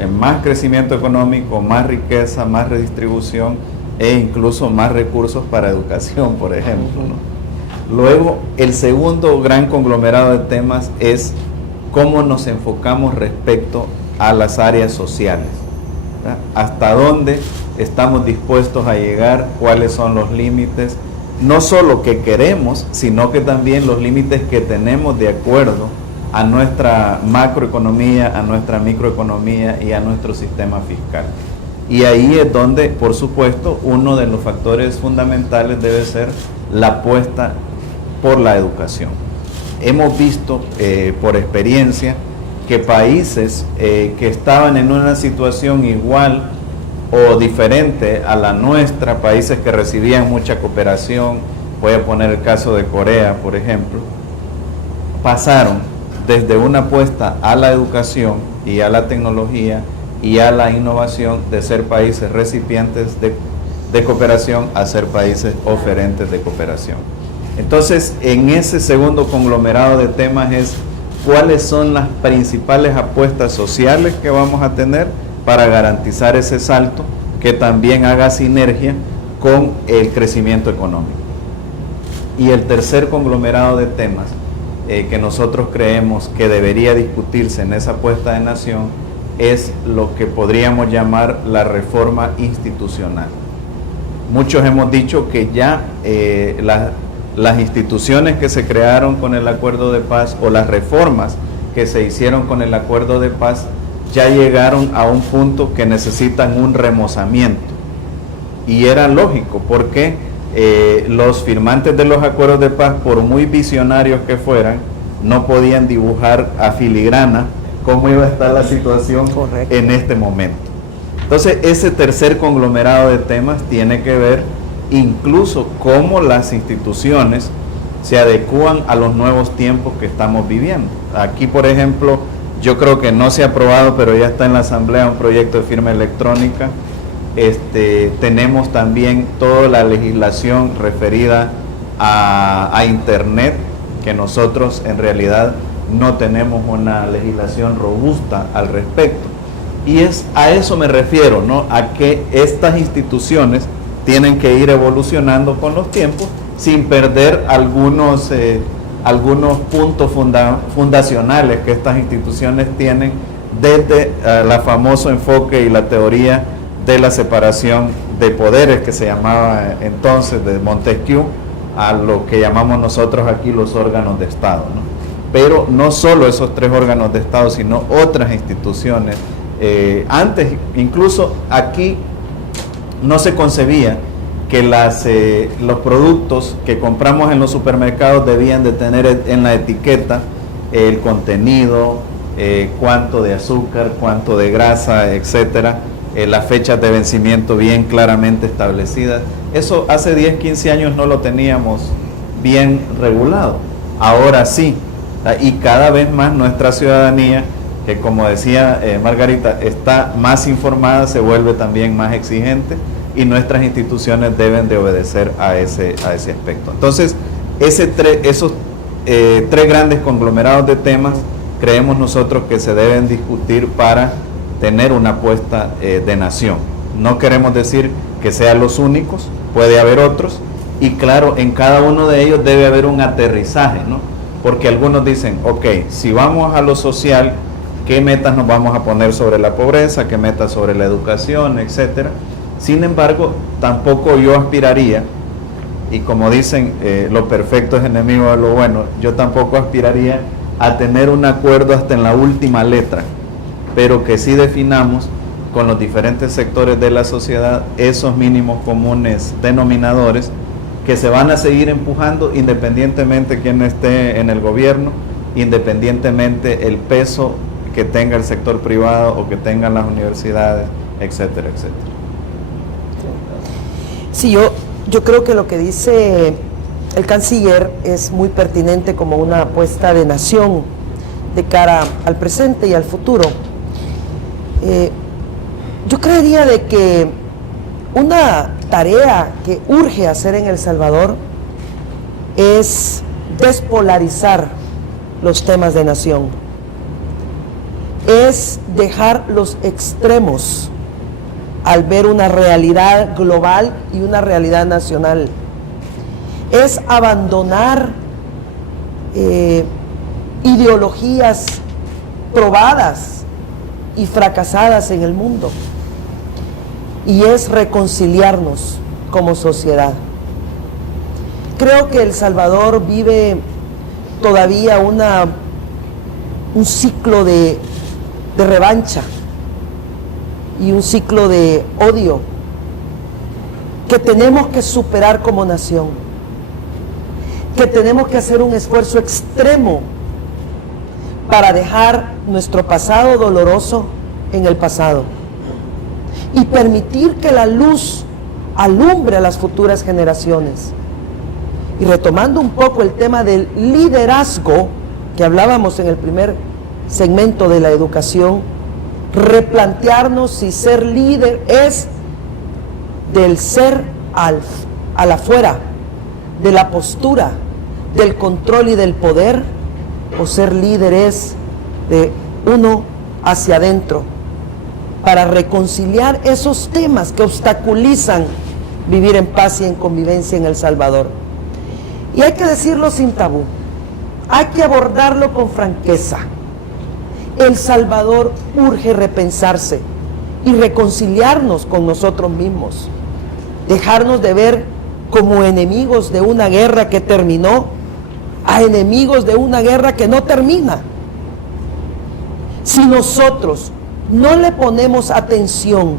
En más crecimiento económico, más riqueza, más redistribución e incluso más recursos para educación, por ejemplo, ¿no? Luego, el segundo gran conglomerado de temas es cómo nos enfocamos respecto a las áreas sociales, ¿verdad? Hasta dónde estamos dispuestos a llegar, cuáles son los límites no solo que queremos, sino que también los límites que tenemos de acuerdo a nuestra macroeconomía, a nuestra microeconomía y a nuestro sistema fiscal. Y ahí es donde, por supuesto, uno de los factores fundamentales debe ser la apuesta por la educación. Hemos visto por experiencia que países que estaban en una situación igual o diferente a la nuestra, países que recibían mucha cooperación, voy a poner el caso de Corea, por ejemplo, pasaron desde una apuesta a la educación y a la tecnología y a la innovación de ser países recipientes de cooperación a ser países oferentes de cooperación. Entonces, en ese segundo conglomerado de temas es cuáles son las principales apuestas sociales que vamos a tener para garantizar ese salto que también haga sinergia con el crecimiento económico. Y el tercer conglomerado de temas que nosotros creemos que debería discutirse en esa apuesta de nación es lo que podríamos llamar la reforma institucional. Muchos hemos dicho que ya las instituciones que se crearon con el acuerdo de paz o las reformas que se hicieron con el acuerdo de paz ya llegaron a un punto que necesitan un remozamiento. Y era lógico porque los firmantes de los acuerdos de paz, por muy visionarios que fueran, no podían dibujar a filigrana cómo iba a estar la situación en este momento. Entonces, ese tercer conglomerado de temas tiene que ver incluso cómo las instituciones se adecúan a los nuevos tiempos que estamos viviendo. Aquí, por ejemplo, yo creo que no se ha aprobado, pero ya está en la Asamblea un proyecto de firma electrónica. Tenemos también toda la legislación referida a Internet, que nosotros en realidad no tenemos una legislación robusta al respecto. Y a eso me refiero, ¿no? A que estas instituciones tienen que ir evolucionando con los tiempos sin perder algunos puntos fundacionales que estas instituciones tienen desde el famoso enfoque y la teoría de la separación de poderes que se llamaba entonces de Montesquieu a lo que llamamos nosotros aquí los órganos de Estado, ¿no? Pero no solo esos tres órganos de Estado, sino otras instituciones. Antes, incluso aquí no se concebía que los productos que compramos en los supermercados debían de tener en la etiqueta el contenido, cuánto de azúcar, cuánto de grasa, etcétera, las fechas de vencimiento bien claramente establecidas. Eso hace 10, 15 años no lo teníamos bien regulado. Ahora sí, y cada vez más nuestra ciudadanía, que como decía Margarita, está más informada, se vuelve también más exigente y nuestras instituciones deben de obedecer a ese aspecto. Entonces, esos tres grandes conglomerados de temas creemos nosotros que se deben discutir para tener una apuesta de nación. No queremos decir que sean los únicos, puede haber otros, y claro, en cada uno de ellos debe haber un aterrizaje, ¿no? Porque algunos dicen, ok, si vamos a lo social, ¿qué metas nos vamos a poner sobre la pobreza? ¿Qué metas sobre la educación, etcétera? Sin embargo, tampoco yo aspiraría, y como dicen, lo perfecto es enemigo de lo bueno, yo tampoco aspiraría a tener un acuerdo hasta en la última letra, pero que sí definamos con los diferentes sectores de la sociedad esos mínimos comunes denominadores que se van a seguir empujando independientemente quién esté en el gobierno, independientemente el peso que tenga el sector privado o que tengan las universidades, etcétera, etcétera. Sí, yo creo que lo que dice el canciller es muy pertinente como una apuesta de nación de cara al presente y al futuro. Yo creería de que una tarea que urge hacer en El Salvador es despolarizar los temas de nación, es dejar los extremos al ver una realidad global y una realidad nacional, es abandonar ideologías probadas y fracasadas en el mundo, y es reconciliarnos como sociedad. creo que El Salvador vive todavía un ciclo de revancha y un ciclo de odio que tenemos que superar como nación, que tenemos que hacer un esfuerzo extremo para dejar nuestro pasado doloroso en el pasado y permitir que la luz alumbre a las futuras generaciones. Y retomando un poco el tema del liderazgo que hablábamos en el primer segmento de la educación, replantearnos si ser líder es del ser al afuera, de la postura, del control y del poder, o ser líder es de uno hacia adentro, para reconciliar esos temas que obstaculizan vivir en paz y en convivencia en El Salvador. Y hay que decirlo sin tabú, hay que abordarlo con franqueza. El Salvador urge repensarse y reconciliarnos con nosotros mismos, dejarnos de ver como enemigos de una guerra que terminó a enemigos de una guerra que no termina. Si nosotros no le ponemos atención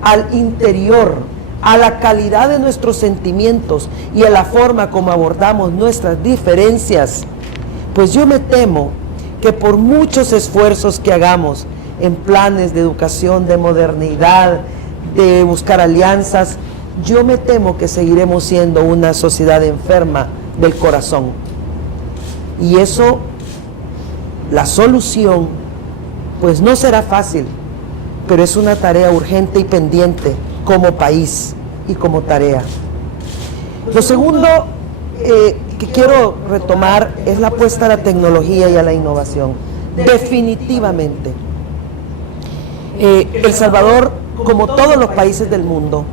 al interior, a la calidad de nuestros sentimientos y a la forma como abordamos nuestras diferencias, pues yo me temo que por muchos esfuerzos que hagamos en planes de educación, de modernidad, de buscar alianzas, yo me temo que seguiremos siendo una sociedad enferma del corazón. Y eso, la solución, pues no será fácil, pero es una tarea urgente y pendiente como país y como tarea. Lo segundo que quiero retomar es la apuesta a la tecnología y a la innovación. Definitivamente. El Salvador, como todos los países del mundo,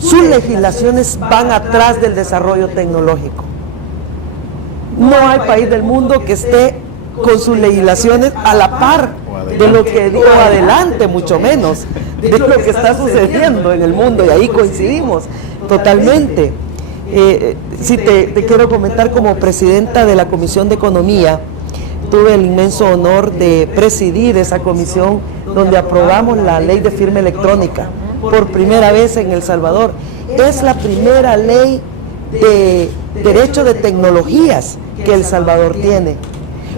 sus legislaciones van atrás del desarrollo tecnológico. No hay país del mundo que esté con sus legislaciones a la par de lo que dio adelante, mucho menos de lo que está sucediendo en el mundo, y ahí coincidimos totalmente. Sí, te quiero comentar, como presidenta de la Comisión de Economía, tuve el inmenso honor de presidir esa comisión donde aprobamos la ley de firma electrónica por primera vez en El Salvador. Es la primera ley de derecho de tecnologías que El Salvador tiene,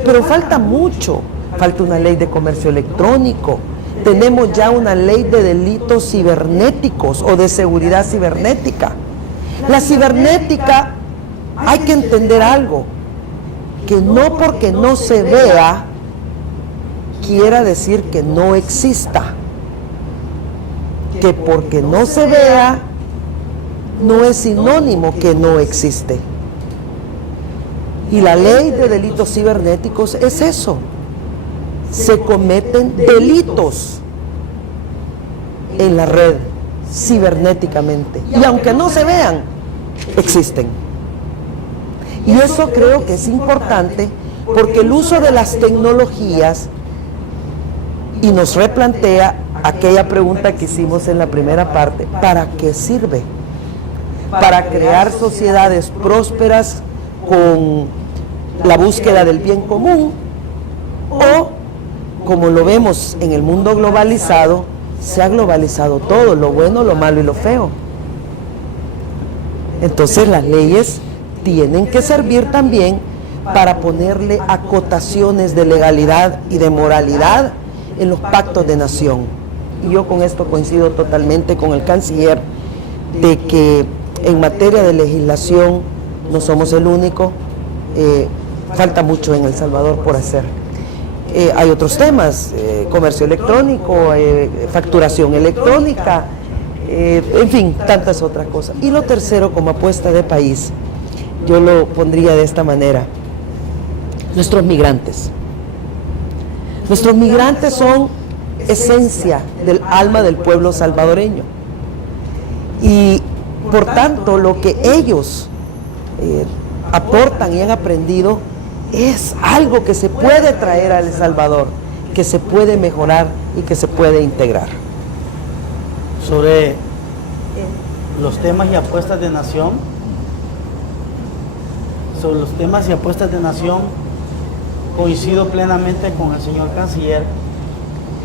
pero falta mucho. Falta una ley de comercio electrónico, tenemos ya una ley de delitos cibernéticos o de seguridad cibernética. La cibernética, hay que entender algo, que no porque no se vea quiera decir que no exista, que porque no se vea no es sinónimo que no existe. Y la ley de delitos cibernéticos es eso. Se cometen delitos en la red cibernéticamente, y aunque no se vean, existen. Y eso creo que es importante, porque el uso de las tecnologías, y nos replantea aquella pregunta que hicimos en la primera parte, ¿para qué sirve? Para crear sociedades prósperas con la búsqueda del bien común, o como lo vemos en el mundo globalizado, se ha globalizado todo, lo bueno, lo malo y lo feo. Entonces las leyes tienen que servir también para ponerle acotaciones de legalidad y de moralidad en los pactos de nación. Y yo con esto coincido totalmente con el canciller, de que en materia de legislación no somos el único, falta mucho en El Salvador por hacer. Hay otros temas, comercio electrónico, facturación electrónica, en fin, tantas otras cosas. Y lo tercero, como apuesta de país, yo lo pondría de esta manera: nuestros migrantes. Nuestros migrantes son esencia del alma del pueblo salvadoreño. Y por tanto, lo que ellos aportan y han aprendido es algo que se puede traer a El Salvador, que se puede mejorar y que se puede integrar. Sobre los temas y apuestas de nación, sobre los temas y apuestas de nación, coincido plenamente con el señor canciller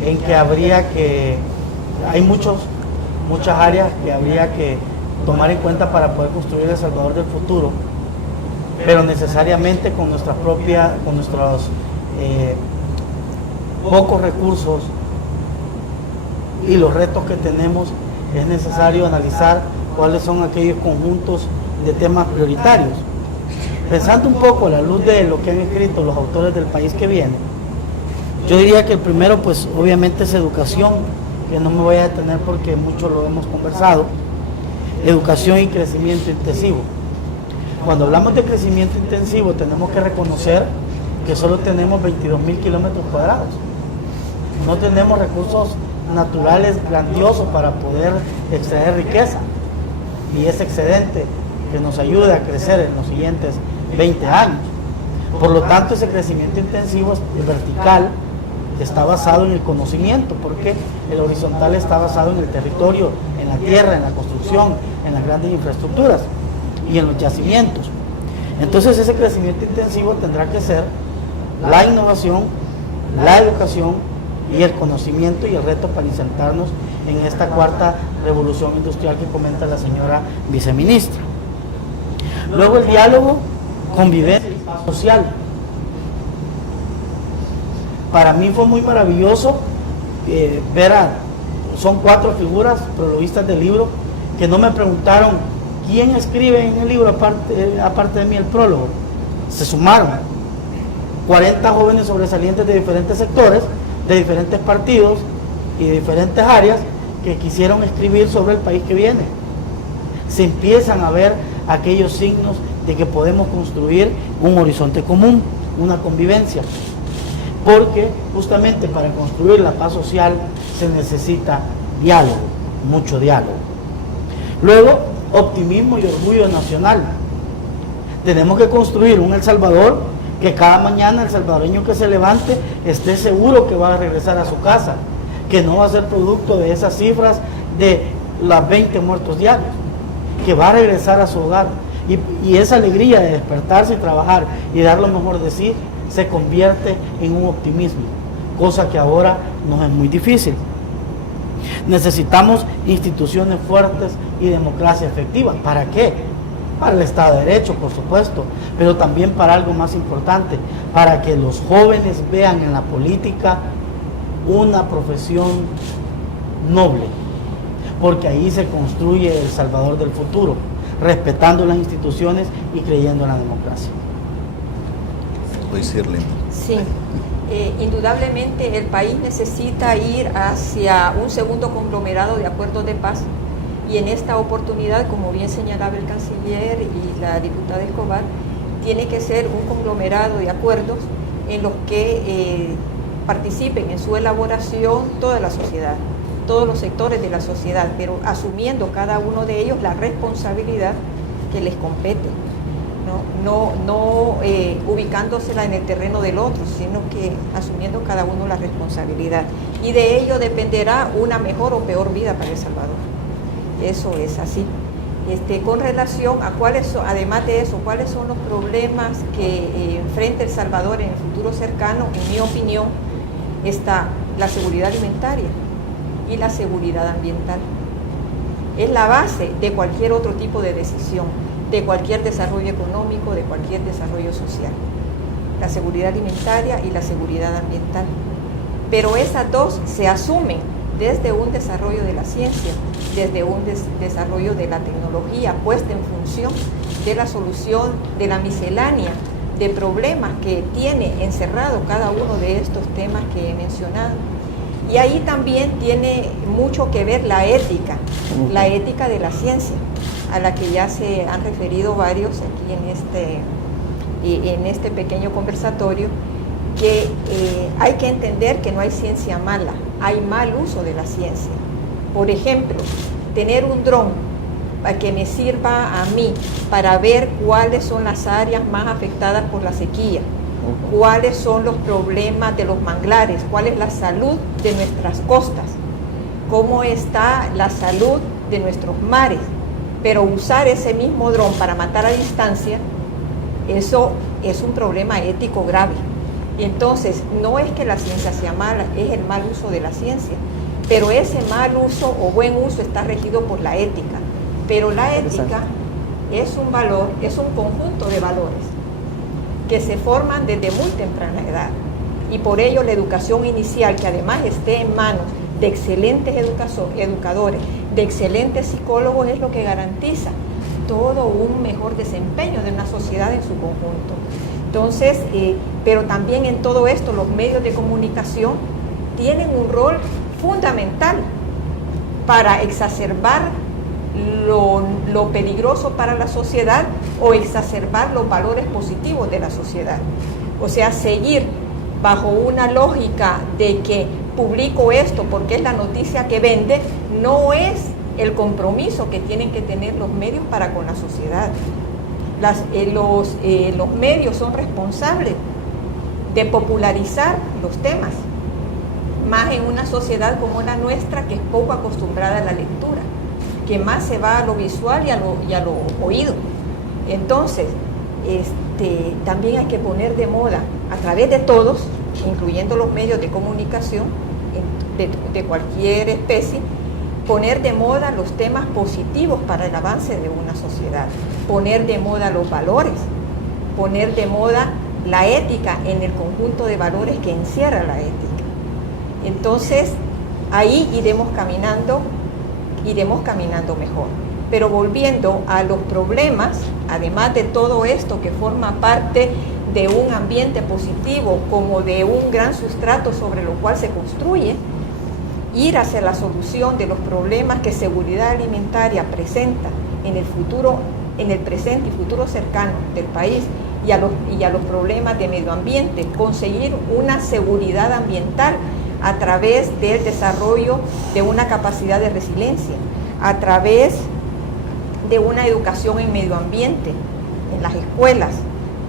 en que hay muchas áreas que habría que tomar en cuenta para poder construir El Salvador del futuro, pero necesariamente con nuestros pocos recursos y los retos que tenemos, es necesario analizar cuáles son aquellos conjuntos de temas prioritarios. Pensando un poco a la luz de lo que han escrito los autores del país que viene, yo diría que el primero, pues obviamente, es educación, que no me voy a detener porque mucho lo hemos conversado. Educación y crecimiento intensivo. Cuando hablamos de crecimiento intensivo, tenemos que reconocer que solo tenemos 22.000 kilómetros cuadrados. No tenemos recursos naturales grandiosos para poder extraer riqueza y ese excedente que nos ayude a crecer en los siguientes 20 años. Por lo tanto, ese crecimiento intensivo es vertical, está basado en el conocimiento, porque el horizontal está basado en el territorio, en la tierra, en la construcción, en las grandes infraestructuras y en los yacimientos. Entonces, ese crecimiento intensivo tendrá que ser la innovación, la educación y el conocimiento y el reto para insertarnos en esta cuarta revolución industrial que comenta la señora viceministra. Luego, el diálogo, convivencia social. Para mí fue muy maravilloso ver son 4 figuras prologuistas del libro que no me preguntaron quién escribe en el libro aparte de mí el prólogo. Se sumaron 40 jóvenes sobresalientes de diferentes sectores, de diferentes partidos y de diferentes áreas que quisieron escribir sobre el país que viene. Se empiezan a ver aquellos signos de que podemos construir un horizonte común, una convivencia. Porque justamente para construir la paz social se necesita diálogo, mucho diálogo. Luego, optimismo y orgullo nacional. Tenemos que construir un El Salvador que cada mañana el salvadoreño que se levante esté seguro que va a regresar a su casa, que no va a ser producto de esas cifras de las 20 muertos diarios, que va a regresar a su hogar. Y esa alegría de despertarse y trabajar y dar lo mejor de sí se convierte en un optimismo, cosa que ahora nos es muy difícil. Necesitamos instituciones fuertes y democracia efectiva. ¿Para qué? Para el Estado de Derecho, por supuesto, pero también para algo más importante, para que los jóvenes vean en la política una profesión noble, porque ahí se construye El Salvador del futuro, respetando las instituciones y creyendo en la democracia. Sí, indudablemente el país necesita ir hacia un segundo conglomerado de acuerdos de paz, y en esta oportunidad, como bien señalaba el canciller y la diputada Escobar, tiene que ser un conglomerado de acuerdos en los que participen en su elaboración toda la sociedad, todos los sectores de la sociedad, pero asumiendo cada uno de ellos la responsabilidad que les compete. No ubicándosela en el terreno del otro, sino que asumiendo cada uno la responsabilidad. Y de ello dependerá una mejor o peor vida para El Salvador. Eso es así. Con relación a cuáles son, además de eso, cuáles son los problemas que enfrenta El Salvador en el futuro cercano, en mi opinión, está la seguridad alimentaria y la seguridad ambiental. Es la base de cualquier otro tipo de decisión, de cualquier desarrollo económico, de cualquier desarrollo social. La seguridad alimentaria y la seguridad ambiental. Pero esas dos se asumen desde un desarrollo de la ciencia, desde un desarrollo de la tecnología puesta en función de la solución de la miscelánea de problemas que tiene encerrado cada uno de estos temas que he mencionado. Y ahí también tiene mucho que ver la ética de la ciencia, a la que ya se han referido varios aquí en este pequeño conversatorio, que hay que entender que no hay ciencia mala, hay mal uso de la ciencia. Por ejemplo, tener un dron para que me sirva a mí para ver cuáles son las áreas más afectadas por la sequía, cuáles son los problemas de los manglares, cuál es la salud de nuestras costas, cómo está la salud de nuestros mares. Pero usar ese mismo dron para matar a distancia Eso es un problema ético grave. Entonces, no es que la ciencia sea mala, es el mal uso de la ciencia. Pero ese mal uso o buen uso está regido por la ética. Pero la ética es un valor, es un conjunto de valores que se forman desde muy temprana edad. Y por ello la educación inicial, que además esté en manos de excelentes educadores, de excelentes psicólogos, es lo que garantiza todo un mejor desempeño de una sociedad en su conjunto. Entonces, pero también en todo esto los medios de comunicación tienen un rol fundamental para exacerbar lo peligroso para la sociedad o exacerbar los valores positivos de la sociedad. O sea, seguir bajo una lógica de que publico esto porque es la noticia que vende, no es el compromiso que tienen que tener los medios para con la sociedad. Los medios son responsables de popularizar los temas, más en una sociedad como la nuestra, que es poco acostumbrada a la lectura, que más se va a lo visual y a lo oído. Entonces, también hay que poner de moda a través de todos, incluyendo los medios de comunicación de cualquier especie, poner de moda los temas positivos para el avance de una sociedad, poner de moda los valores, poner de moda la ética en el conjunto de valores que encierra la ética. Entonces, ahí iremos caminando mejor. Pero volviendo a los problemas, además de todo esto que forma parte de un ambiente positivo, como de un gran sustrato sobre lo cual se construye, ir hacia la solución de los problemas que seguridad alimentaria presenta en el presente y futuro cercano del país, y a los problemas de medio ambiente, conseguir una seguridad ambiental a través del desarrollo de una capacidad de resiliencia, a través de una educación en medio ambiente, en las escuelas,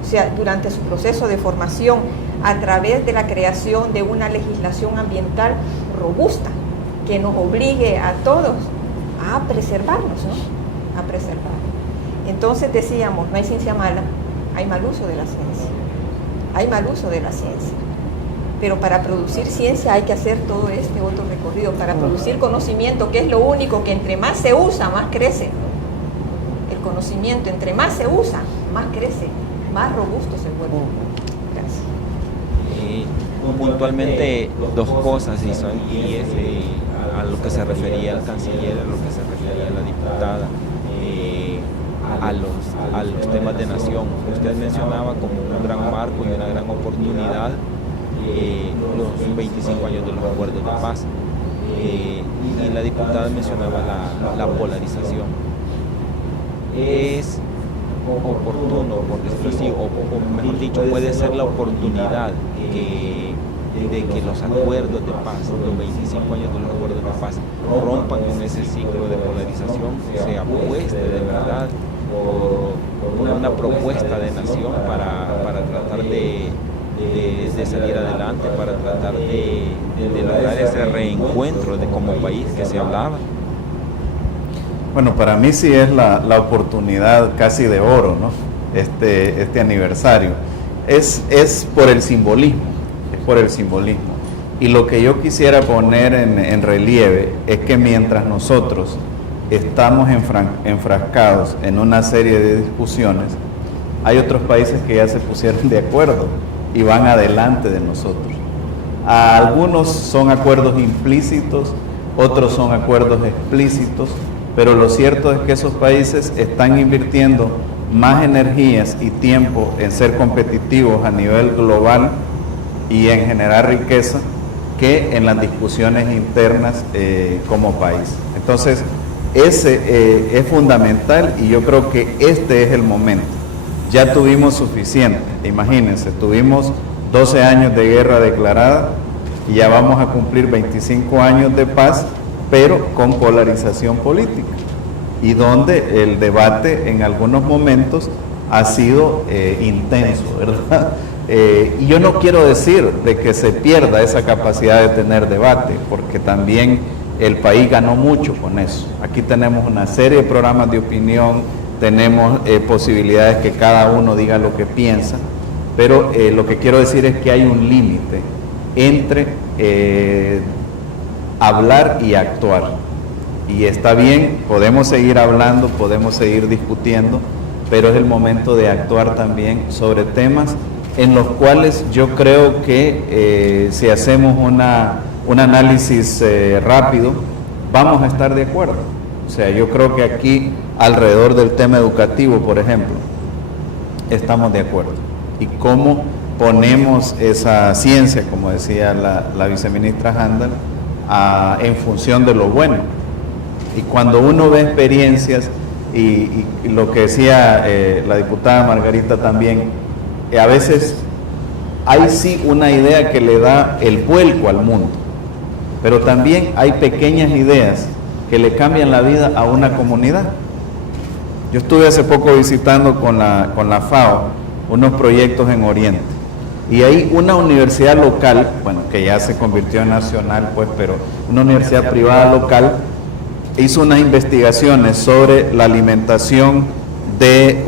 o sea, durante su proceso de formación, a través de la creación de una legislación ambiental robusta, que nos obligue a todos a preservarnos, ¿no? A preservar. Entonces decíamos, no hay ciencia mala, hay mal uso de la ciencia. Hay mal uso de la ciencia. Pero para producir ciencia hay que hacer todo este otro recorrido, para producir conocimiento, que es lo único que entre más se usa, más crece. El conocimiento, entre más se usa, más crece, más robusto se vuelve. Gracias. Puntualmente dos cosas, y es a lo que se refería el canciller, a lo que se refería la diputada, a los temas de nación. Usted mencionaba como un gran marco y una gran oportunidad los 25 años de los acuerdos de paz, y la diputada mencionaba la polarización. Es oportuno, por decirlo así, o mejor dicho, puede ser la oportunidad de que los acuerdos de paz, los 25 años de los acuerdos de paz, rompan con ese ciclo de polarización, se apueste de verdad por una propuesta de nación para tratar de salir adelante, para tratar de lograr ese reencuentro como país que se hablaba. Bueno, para mí sí es la oportunidad casi de oro, ¿no? Este aniversario. Es por el simbolismo, Y lo que yo quisiera poner en relieve es que mientras nosotros estamos enfrascados en una serie de discusiones, hay otros países que ya se pusieron de acuerdo y van adelante de nosotros. Algunos son acuerdos implícitos, otros son acuerdos explícitos, pero lo cierto es que esos países están invirtiendo más energías y tiempo en ser competitivos a nivel global y en generar riqueza que en las discusiones internas como país. Entonces, ese es fundamental, y yo creo que este es el momento. Ya tuvimos suficiente, imagínense, tuvimos 12 años de guerra declarada y ya vamos a cumplir 25 años de paz, pero con polarización política, y donde el debate en algunos momentos ha sido intenso, ¿verdad? Y yo no quiero decir de que se pierda esa capacidad de tener debate, porque también el país ganó mucho con eso. Aquí tenemos una serie de programas de opinión, tenemos posibilidades que cada uno diga lo que piensa, pero lo que quiero decir es que hay un límite entre hablar y actuar. Y está bien, podemos seguir hablando, podemos seguir discutiendo, pero es el momento de actuar también sobre temas en los cuales yo creo que si hacemos un análisis rápido, vamos a estar de acuerdo. O sea, yo creo que aquí, alrededor del tema educativo, por ejemplo, estamos de acuerdo. Y cómo ponemos esa ciencia, como decía la viceministra Handel, en función de lo bueno. Y cuando uno ve experiencias, y lo que decía la diputada Margarita también, a veces hay sí una idea que le da el vuelco al mundo, pero también hay pequeñas ideas que le cambian la vida a una comunidad. Yo estuve hace poco visitando con la FAO unos proyectos en Oriente, y hay una universidad local, bueno, que ya se convirtió en nacional, pues, pero una universidad privada local hizo unas investigaciones sobre la alimentación de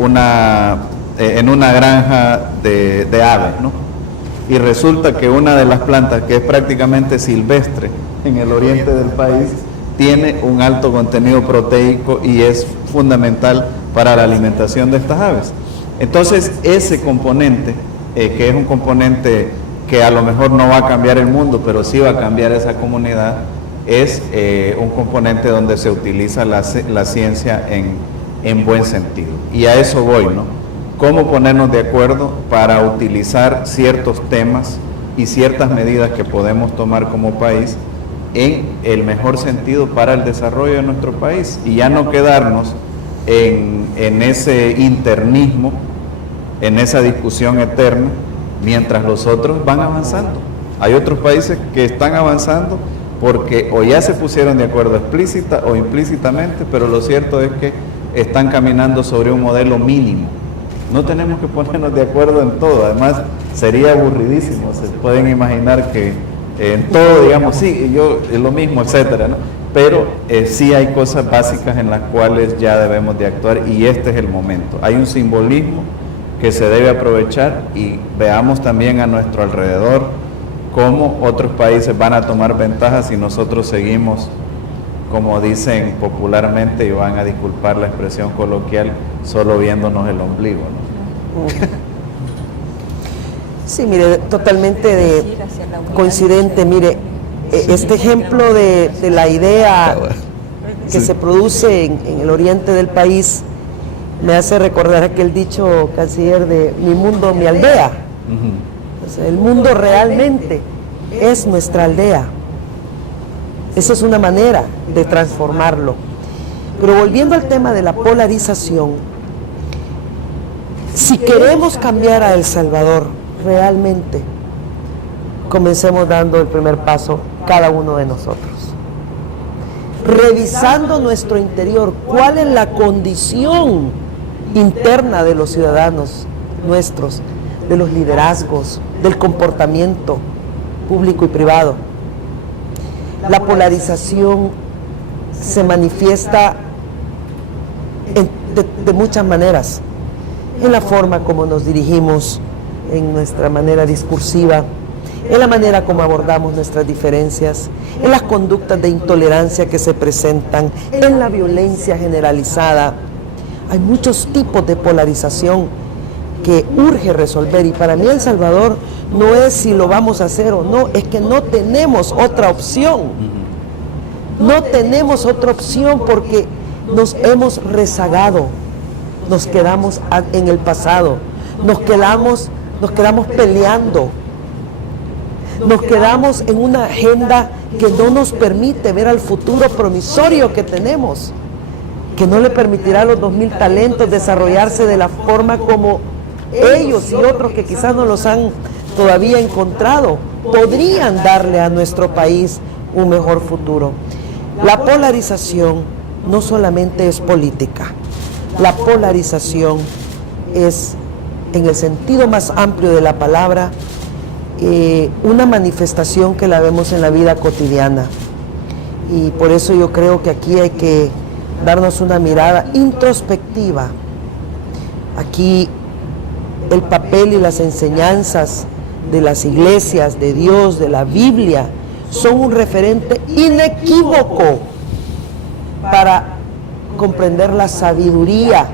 en una granja de aves, ¿no? Y resulta que una de las plantas, que es prácticamente silvestre en el oriente del país, tiene un alto contenido proteico y es fundamental para la alimentación de estas aves. Entonces, ese componente, que es un componente que a lo mejor no va a cambiar el mundo, pero sí va a cambiar esa comunidad, es un componente donde se utiliza la ciencia en buen sentido. Y a eso voy, ¿no? Cómo ponernos de acuerdo para utilizar ciertos temas y ciertas medidas que podemos tomar como país en el mejor sentido para el desarrollo de nuestro país, y ya no quedarnos en ese internismo, en esa discusión eterna, mientras los otros van avanzando. Hay otros países que están avanzando porque o ya se pusieron de acuerdo explícita o implícitamente, pero lo cierto es que están caminando sobre un modelo mínimo. No tenemos que ponernos de acuerdo en todo, además sería aburridísimo. Se pueden imaginar que en todo, digamos, sí, yo es lo mismo, etcétera, ¿no? Pero sí hay cosas básicas en las cuales ya debemos de actuar, y este es el momento. Hay un simbolismo que se debe aprovechar, y veamos también a nuestro alrededor cómo otros países van a tomar ventajas si nosotros seguimos, como dicen popularmente, y van a disculpar la expresión coloquial, solo viéndonos el ombligo, ¿no? Sí, mire, totalmente coincidente. Mire, este ejemplo de la idea que se produce en el oriente del país me hace recordar aquel dicho, canciller, de mi mundo, mi aldea. O sea, el mundo realmente es nuestra aldea. Esa es una manera de transformarlo. Pero volviendo al tema de la polarización, si queremos cambiar a El Salvador realmente, comencemos dando el primer paso cada uno de nosotros. Revisando nuestro interior, cuál es la condición interna de los ciudadanos nuestros, de los liderazgos, del comportamiento público y privado. La polarización se manifiesta de muchas maneras, en la forma como nos dirigimos, en nuestra manera discursiva, en la manera como abordamos nuestras diferencias, en las conductas de intolerancia que se presentan, en la violencia generalizada. Hay muchos tipos de polarización que urge resolver, y para mí El Salvador no es si lo vamos a hacer o no, es que no tenemos otra opción. No tenemos otra opción porque nos hemos rezagado, nos quedamos en el pasado, nos quedamos peleando, nos quedamos en una agenda que no nos permite ver al futuro promisorio que tenemos, que no le permitirá a los 2000 talentos desarrollarse de la forma como ellos y otros que quizás no los han todavía encontrado podrían darle a nuestro país un mejor futuro. La polarización no solamente es política, la polarización es, en el sentido más amplio de la palabra, una manifestación que la vemos en la vida cotidiana. Y por eso yo creo que aquí hay que darnos una mirada introspectiva. Aquí el papel y las enseñanzas de las iglesias, de Dios, de la Biblia, son un referente inequívoco para comprender la sabiduría,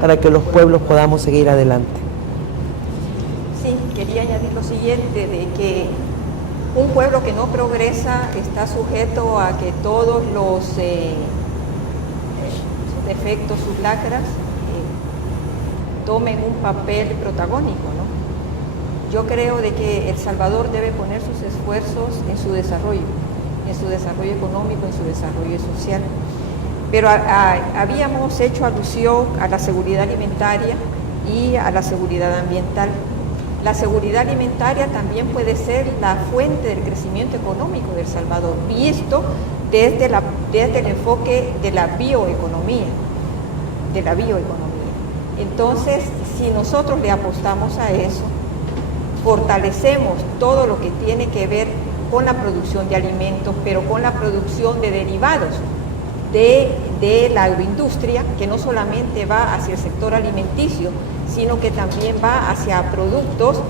para que los pueblos podamos seguir adelante. Sí, quería añadir lo siguiente, de que un pueblo que no progresa está sujeto a que todos los sus defectos, sus lacras, tomen un papel protagónico, ¿no? Yo creo de que El Salvador debe poner sus esfuerzos en su desarrollo económico, en su desarrollo social. Pero habíamos hecho alusión a la seguridad alimentaria y a la seguridad ambiental. La seguridad alimentaria también puede ser la fuente del crecimiento económico de El Salvador, visto desde el enfoque de la bioeconomía. Entonces, si nosotros le apostamos a eso, fortalecemos todo lo que tiene que ver con la producción de alimentos, pero con la producción de derivados de la agroindustria, que no solamente va hacia el sector alimenticio, sino que también va hacia productos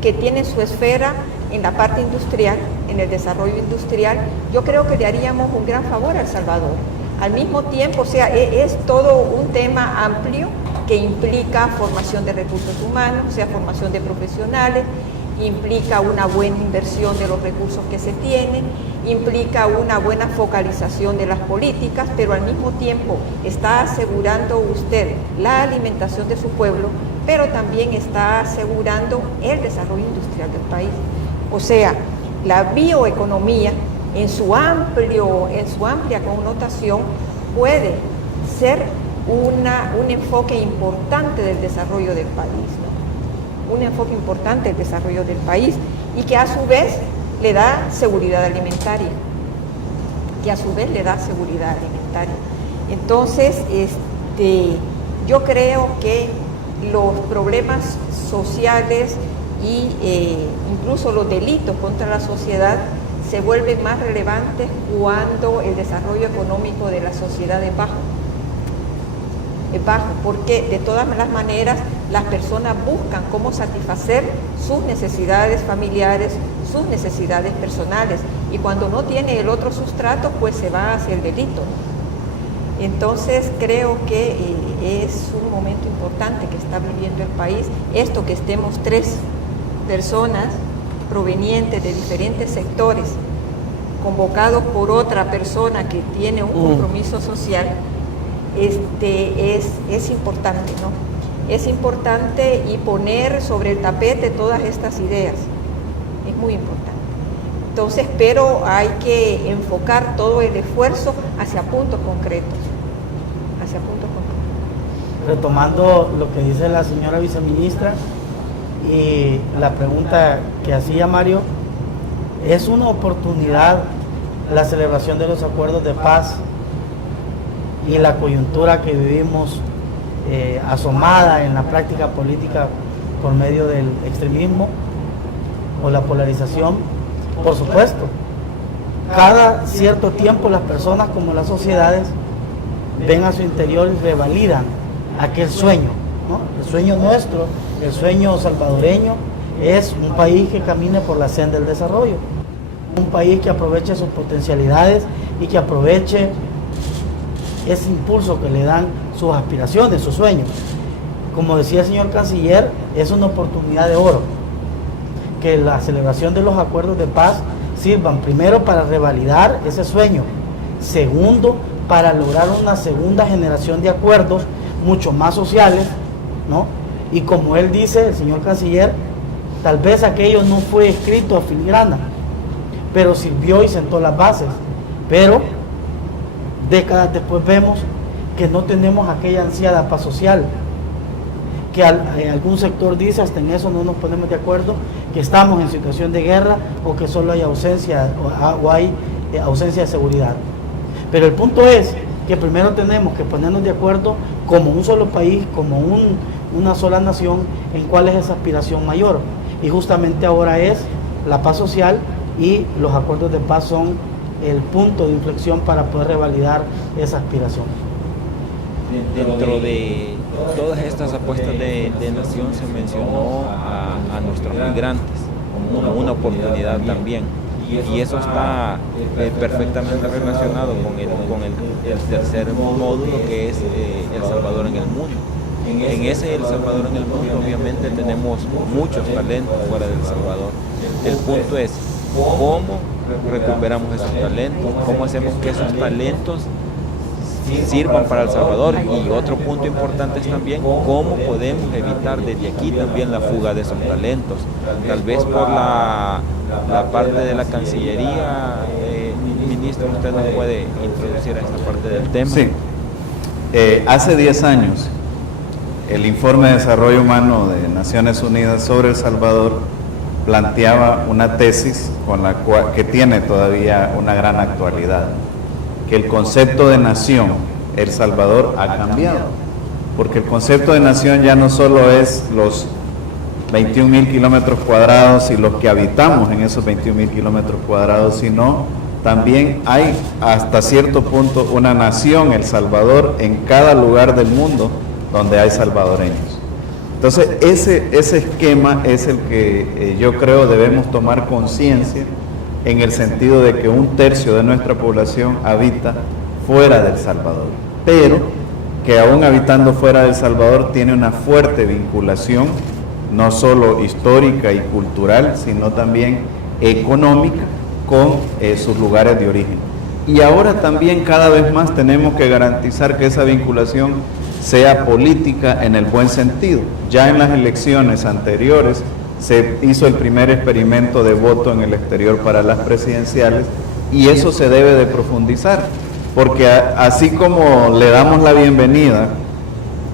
que tienen su esfera en la parte industrial, en el desarrollo industrial. Yo creo que le haríamos un gran favor a El Salvador. Al mismo tiempo, o sea, es todo un tema amplio que implica formación de recursos humanos, o sea, formación de profesionales, implica una buena inversión de los recursos que se tienen, implica una buena focalización de las políticas, pero al mismo tiempo está asegurando usted la alimentación de su pueblo, pero también está asegurando el desarrollo industrial del país. O sea, la bioeconomía en su amplia connotación puede ser un enfoque importante del desarrollo del país, ¿no? Un enfoque importante del desarrollo del país y que a su vez le da seguridad alimentaria, Entonces, yo creo que los problemas sociales y incluso los delitos contra la sociedad se vuelven más relevantes cuando el desarrollo económico de la sociedad es bajo, porque de todas las maneras las personas buscan cómo satisfacer sus necesidades familiares, sus necesidades personales, y cuando no tiene el otro sustrato, pues se va hacia el delito. Entonces creo que es un momento importante que está viviendo el país, esto que estemos 3 personas provenientes de diferentes sectores, convocados por otra persona que tiene un compromiso social, es importante, ¿no? Es importante, y poner sobre el tapete todas estas ideas es muy importante. Entonces, pero hay que enfocar todo el esfuerzo hacia puntos concretos. Retomando lo que dice la señora viceministra y la pregunta que hacía Mario, es una oportunidad la celebración de los acuerdos de paz y la coyuntura que vivimos asomada en la práctica política por medio del extremismo o la polarización. Por supuesto, cada cierto tiempo las personas como las sociedades ven a su interior y revalidan aquel sueño, ¿no? El sueño nuestro, el sueño salvadoreño, es un país que camine por la senda del desarrollo, un país que aproveche sus potencialidades y que aproveche ese impulso que le dan sus aspiraciones, sus sueños. Como decía el señor canciller, es una oportunidad de oro que la celebración de los acuerdos de paz sirvan primero para revalidar ese sueño, segundo, para lograr una segunda generación de acuerdos mucho más sociales, ¿no? Y como él dice, el señor canciller, tal vez aquello no fue escrito a filigrana, pero sirvió y sentó las bases. Pero décadas después vemos que no tenemos aquella ansiada paz social, que algún sector dice, hasta en eso no nos ponemos de acuerdo, que estamos en situación de guerra o que solo hay ausencia o hay ausencia de seguridad. Pero el punto es que primero tenemos que ponernos de acuerdo como un solo país, como una sola nación, en cuál es esa aspiración mayor. Y justamente ahora es la paz social, y los acuerdos de paz son el punto de inflexión para poder revalidar esa aspiración. Dentro de todas estas apuestas de nación se mencionó a nuestros migrantes como una oportunidad también, y eso está perfectamente relacionado con el tercer módulo, que es El Salvador en el mundo. En ese El Salvador en el mundo obviamente tenemos muchos talentos fuera del Salvador. El punto es cómo recuperamos esos talentos, cómo hacemos que esos talentos sirvan para El Salvador, y otro punto importante es también cómo podemos evitar desde aquí también la fuga de esos talentos. Tal vez por la parte de la Cancillería, ministro, usted nos puede introducir a esta parte del tema. Sí, hace 10 años el Informe de Desarrollo Humano de Naciones Unidas sobre El Salvador planteaba una tesis con la cual, que tiene todavía una gran actualidad, que el concepto de nación, El Salvador, ha cambiado, porque el concepto de nación ya no solo es los 21.000 kilómetros cuadrados y los que habitamos en esos 21.000 kilómetros cuadrados, sino también hay hasta cierto punto una nación, El Salvador, en cada lugar del mundo donde hay salvadoreños. Entonces ese esquema es el que yo creo debemos tomar conciencia, en el sentido de que 1/3 de nuestra población habita fuera del Salvador, pero que aún habitando fuera del Salvador tiene una fuerte vinculación, no solo histórica y cultural, sino también económica con sus lugares de origen. Y ahora también cada vez más tenemos que garantizar que esa vinculación sea política en el buen sentido. Ya en las elecciones anteriores se hizo el primer experimento de voto en el exterior para las presidenciales, y eso se debe de profundizar, porque así como le damos la bienvenida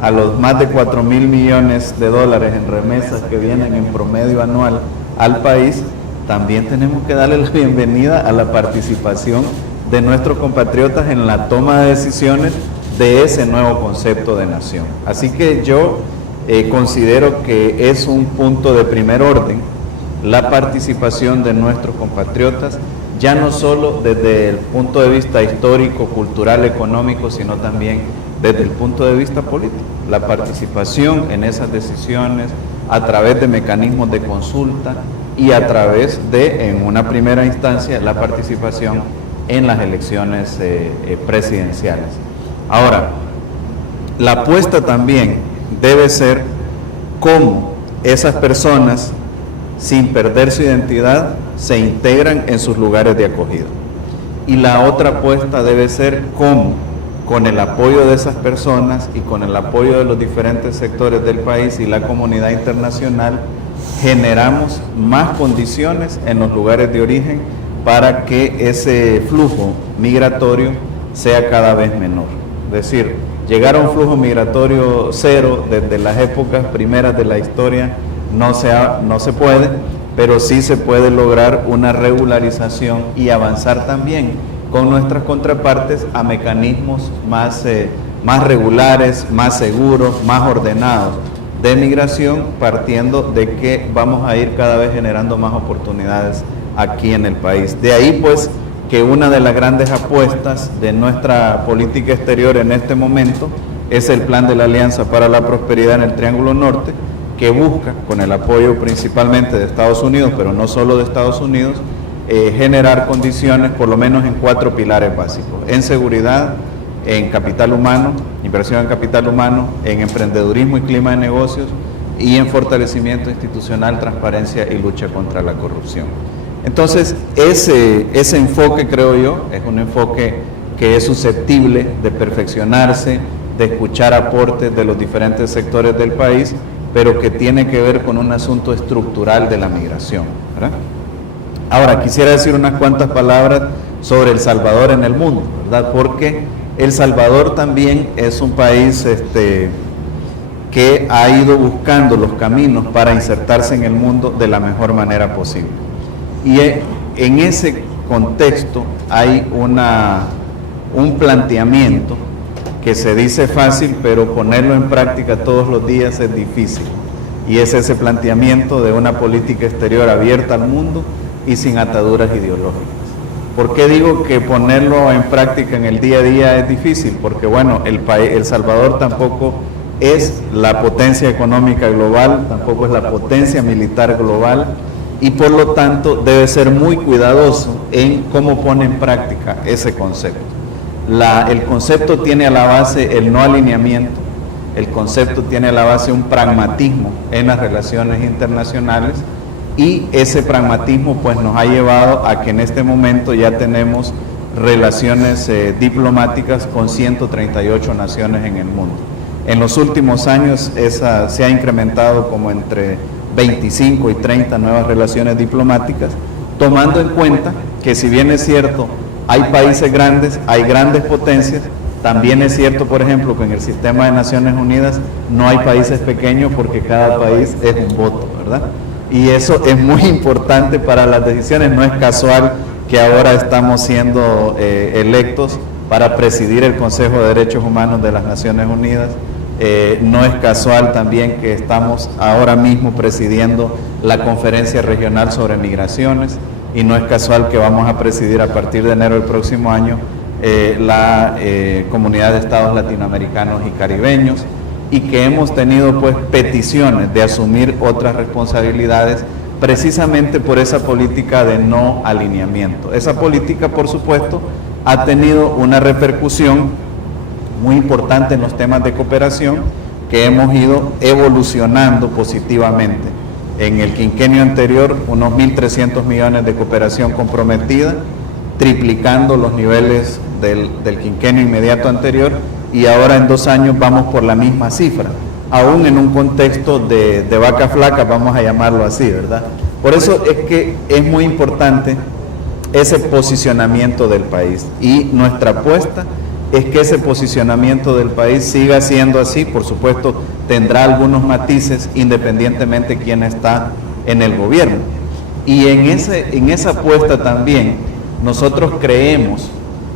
a los más de 4.000 millones de dólares en remesas que vienen en promedio anual al país, también tenemos que darle la bienvenida a la participación de nuestros compatriotas en la toma de decisiones de ese nuevo concepto de nación. Así que yo considero que es un punto de primer orden la participación de nuestros compatriotas, ya no solo desde el punto de vista histórico, cultural, económico, sino también desde el punto de vista político. La participación en esas decisiones a través de mecanismos de consulta y a través de, en una primera instancia, la participación en las elecciones presidenciales. Ahora, la apuesta también debe ser cómo esas personas, sin perder su identidad, se integran en sus lugares de acogida. Y la otra apuesta debe ser cómo, con el apoyo de esas personas y con el apoyo de los diferentes sectores del país y la comunidad internacional, generamos más condiciones en los lugares de origen para que ese flujo migratorio sea cada vez menor. Es decir, llegar a un flujo migratorio cero desde las épocas primeras de la historia no se puede, pero sí se puede lograr una regularización y avanzar también con nuestras contrapartes a mecanismos más regulares, más seguros, más ordenados de migración, partiendo de que vamos a ir cada vez generando más oportunidades aquí en el país. De ahí pues que una de las grandes apuestas de nuestra política exterior en este momento es el Plan de la Alianza para la Prosperidad en el Triángulo Norte, que busca, con el apoyo principalmente de Estados Unidos, pero no solo de Estados Unidos, generar condiciones por lo menos en 4 pilares básicos: en seguridad, en capital humano, inversión en capital humano, en emprendedurismo y clima de negocios, y en fortalecimiento institucional, transparencia y lucha contra la corrupción. Entonces, ese enfoque, creo yo, es un enfoque que es susceptible de perfeccionarse, de escuchar aportes de los diferentes sectores del país, pero que tiene que ver con un asunto estructural de la migración, ¿verdad? Ahora, quisiera decir unas cuantas palabras sobre El Salvador en el mundo, ¿verdad? Porque El Salvador también es un país que ha ido buscando los caminos para insertarse en el mundo de la mejor manera posible. Y en ese contexto hay un planteamiento que se dice fácil, pero ponerlo en práctica todos los días es difícil. Y es ese planteamiento de una política exterior abierta al mundo y sin ataduras ideológicas. ¿Por qué digo que ponerlo en práctica en el día a día es difícil? Porque bueno, El Salvador tampoco es la potencia económica global, tampoco es la potencia militar global, y por lo tanto debe ser muy cuidadoso en cómo pone en práctica ese concepto. El concepto tiene a la base el no alineamiento, el concepto tiene a la base un pragmatismo en las relaciones internacionales, y ese pragmatismo pues nos ha llevado a que en este momento ya tenemos relaciones diplomáticas con 138 naciones en el mundo. En los últimos años se ha incrementado como entre 25 y 30 nuevas relaciones diplomáticas, tomando en cuenta que si bien es cierto, hay países grandes, hay grandes potencias, también es cierto, por ejemplo, que en el sistema de Naciones Unidas no hay países pequeños porque cada país es un voto, ¿verdad? Y eso es muy importante para las decisiones. No es casual que ahora estamos siendo electos para presidir el Consejo de Derechos Humanos de las Naciones Unidas. No es casual también que estamos ahora mismo presidiendo la Conferencia Regional sobre Migraciones, y no es casual que vamos a presidir a partir de enero del próximo año la Comunidad de Estados Latinoamericanos y Caribeños, y que hemos tenido pues peticiones de asumir otras responsabilidades precisamente por esa política de no alineamiento. Esa política, por supuesto, ha tenido una repercusión muy importante en los temas de cooperación, que hemos ido evolucionando positivamente. En el quinquenio anterior, unos 1.300 millones de cooperación comprometida, triplicando los niveles del quinquenio inmediato anterior, y ahora en 2 años vamos por la misma cifra, aún en un contexto de vaca flaca, vamos a llamarlo así, ¿verdad? Por eso es que es muy importante ese posicionamiento del país, y nuestra apuesta es que ese posicionamiento del país siga siendo así. Por supuesto, tendrá algunos matices independientemente de quién está en el gobierno. Y en esa apuesta también nosotros creemos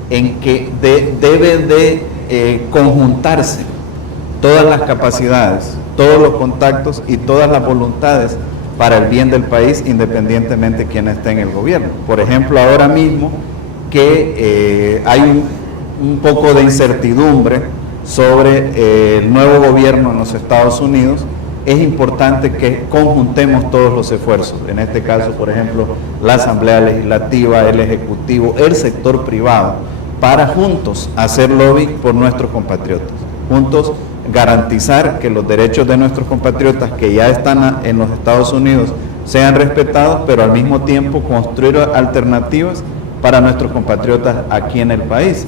en que debe de conjuntarse todas las capacidades, todos los contactos y todas las voluntades para el bien del país, independientemente de quién esté en el gobierno. Por ejemplo, ahora mismo que hay un poco de incertidumbre sobre el nuevo gobierno en los Estados Unidos, es importante que conjuntemos todos los esfuerzos, en este caso, por ejemplo, la Asamblea Legislativa, el Ejecutivo, el sector privado, para juntos hacer lobby por nuestros compatriotas, juntos garantizar que los derechos de nuestros compatriotas que ya están en los Estados Unidos sean respetados, pero al mismo tiempo construir alternativas para nuestros compatriotas aquí en el país.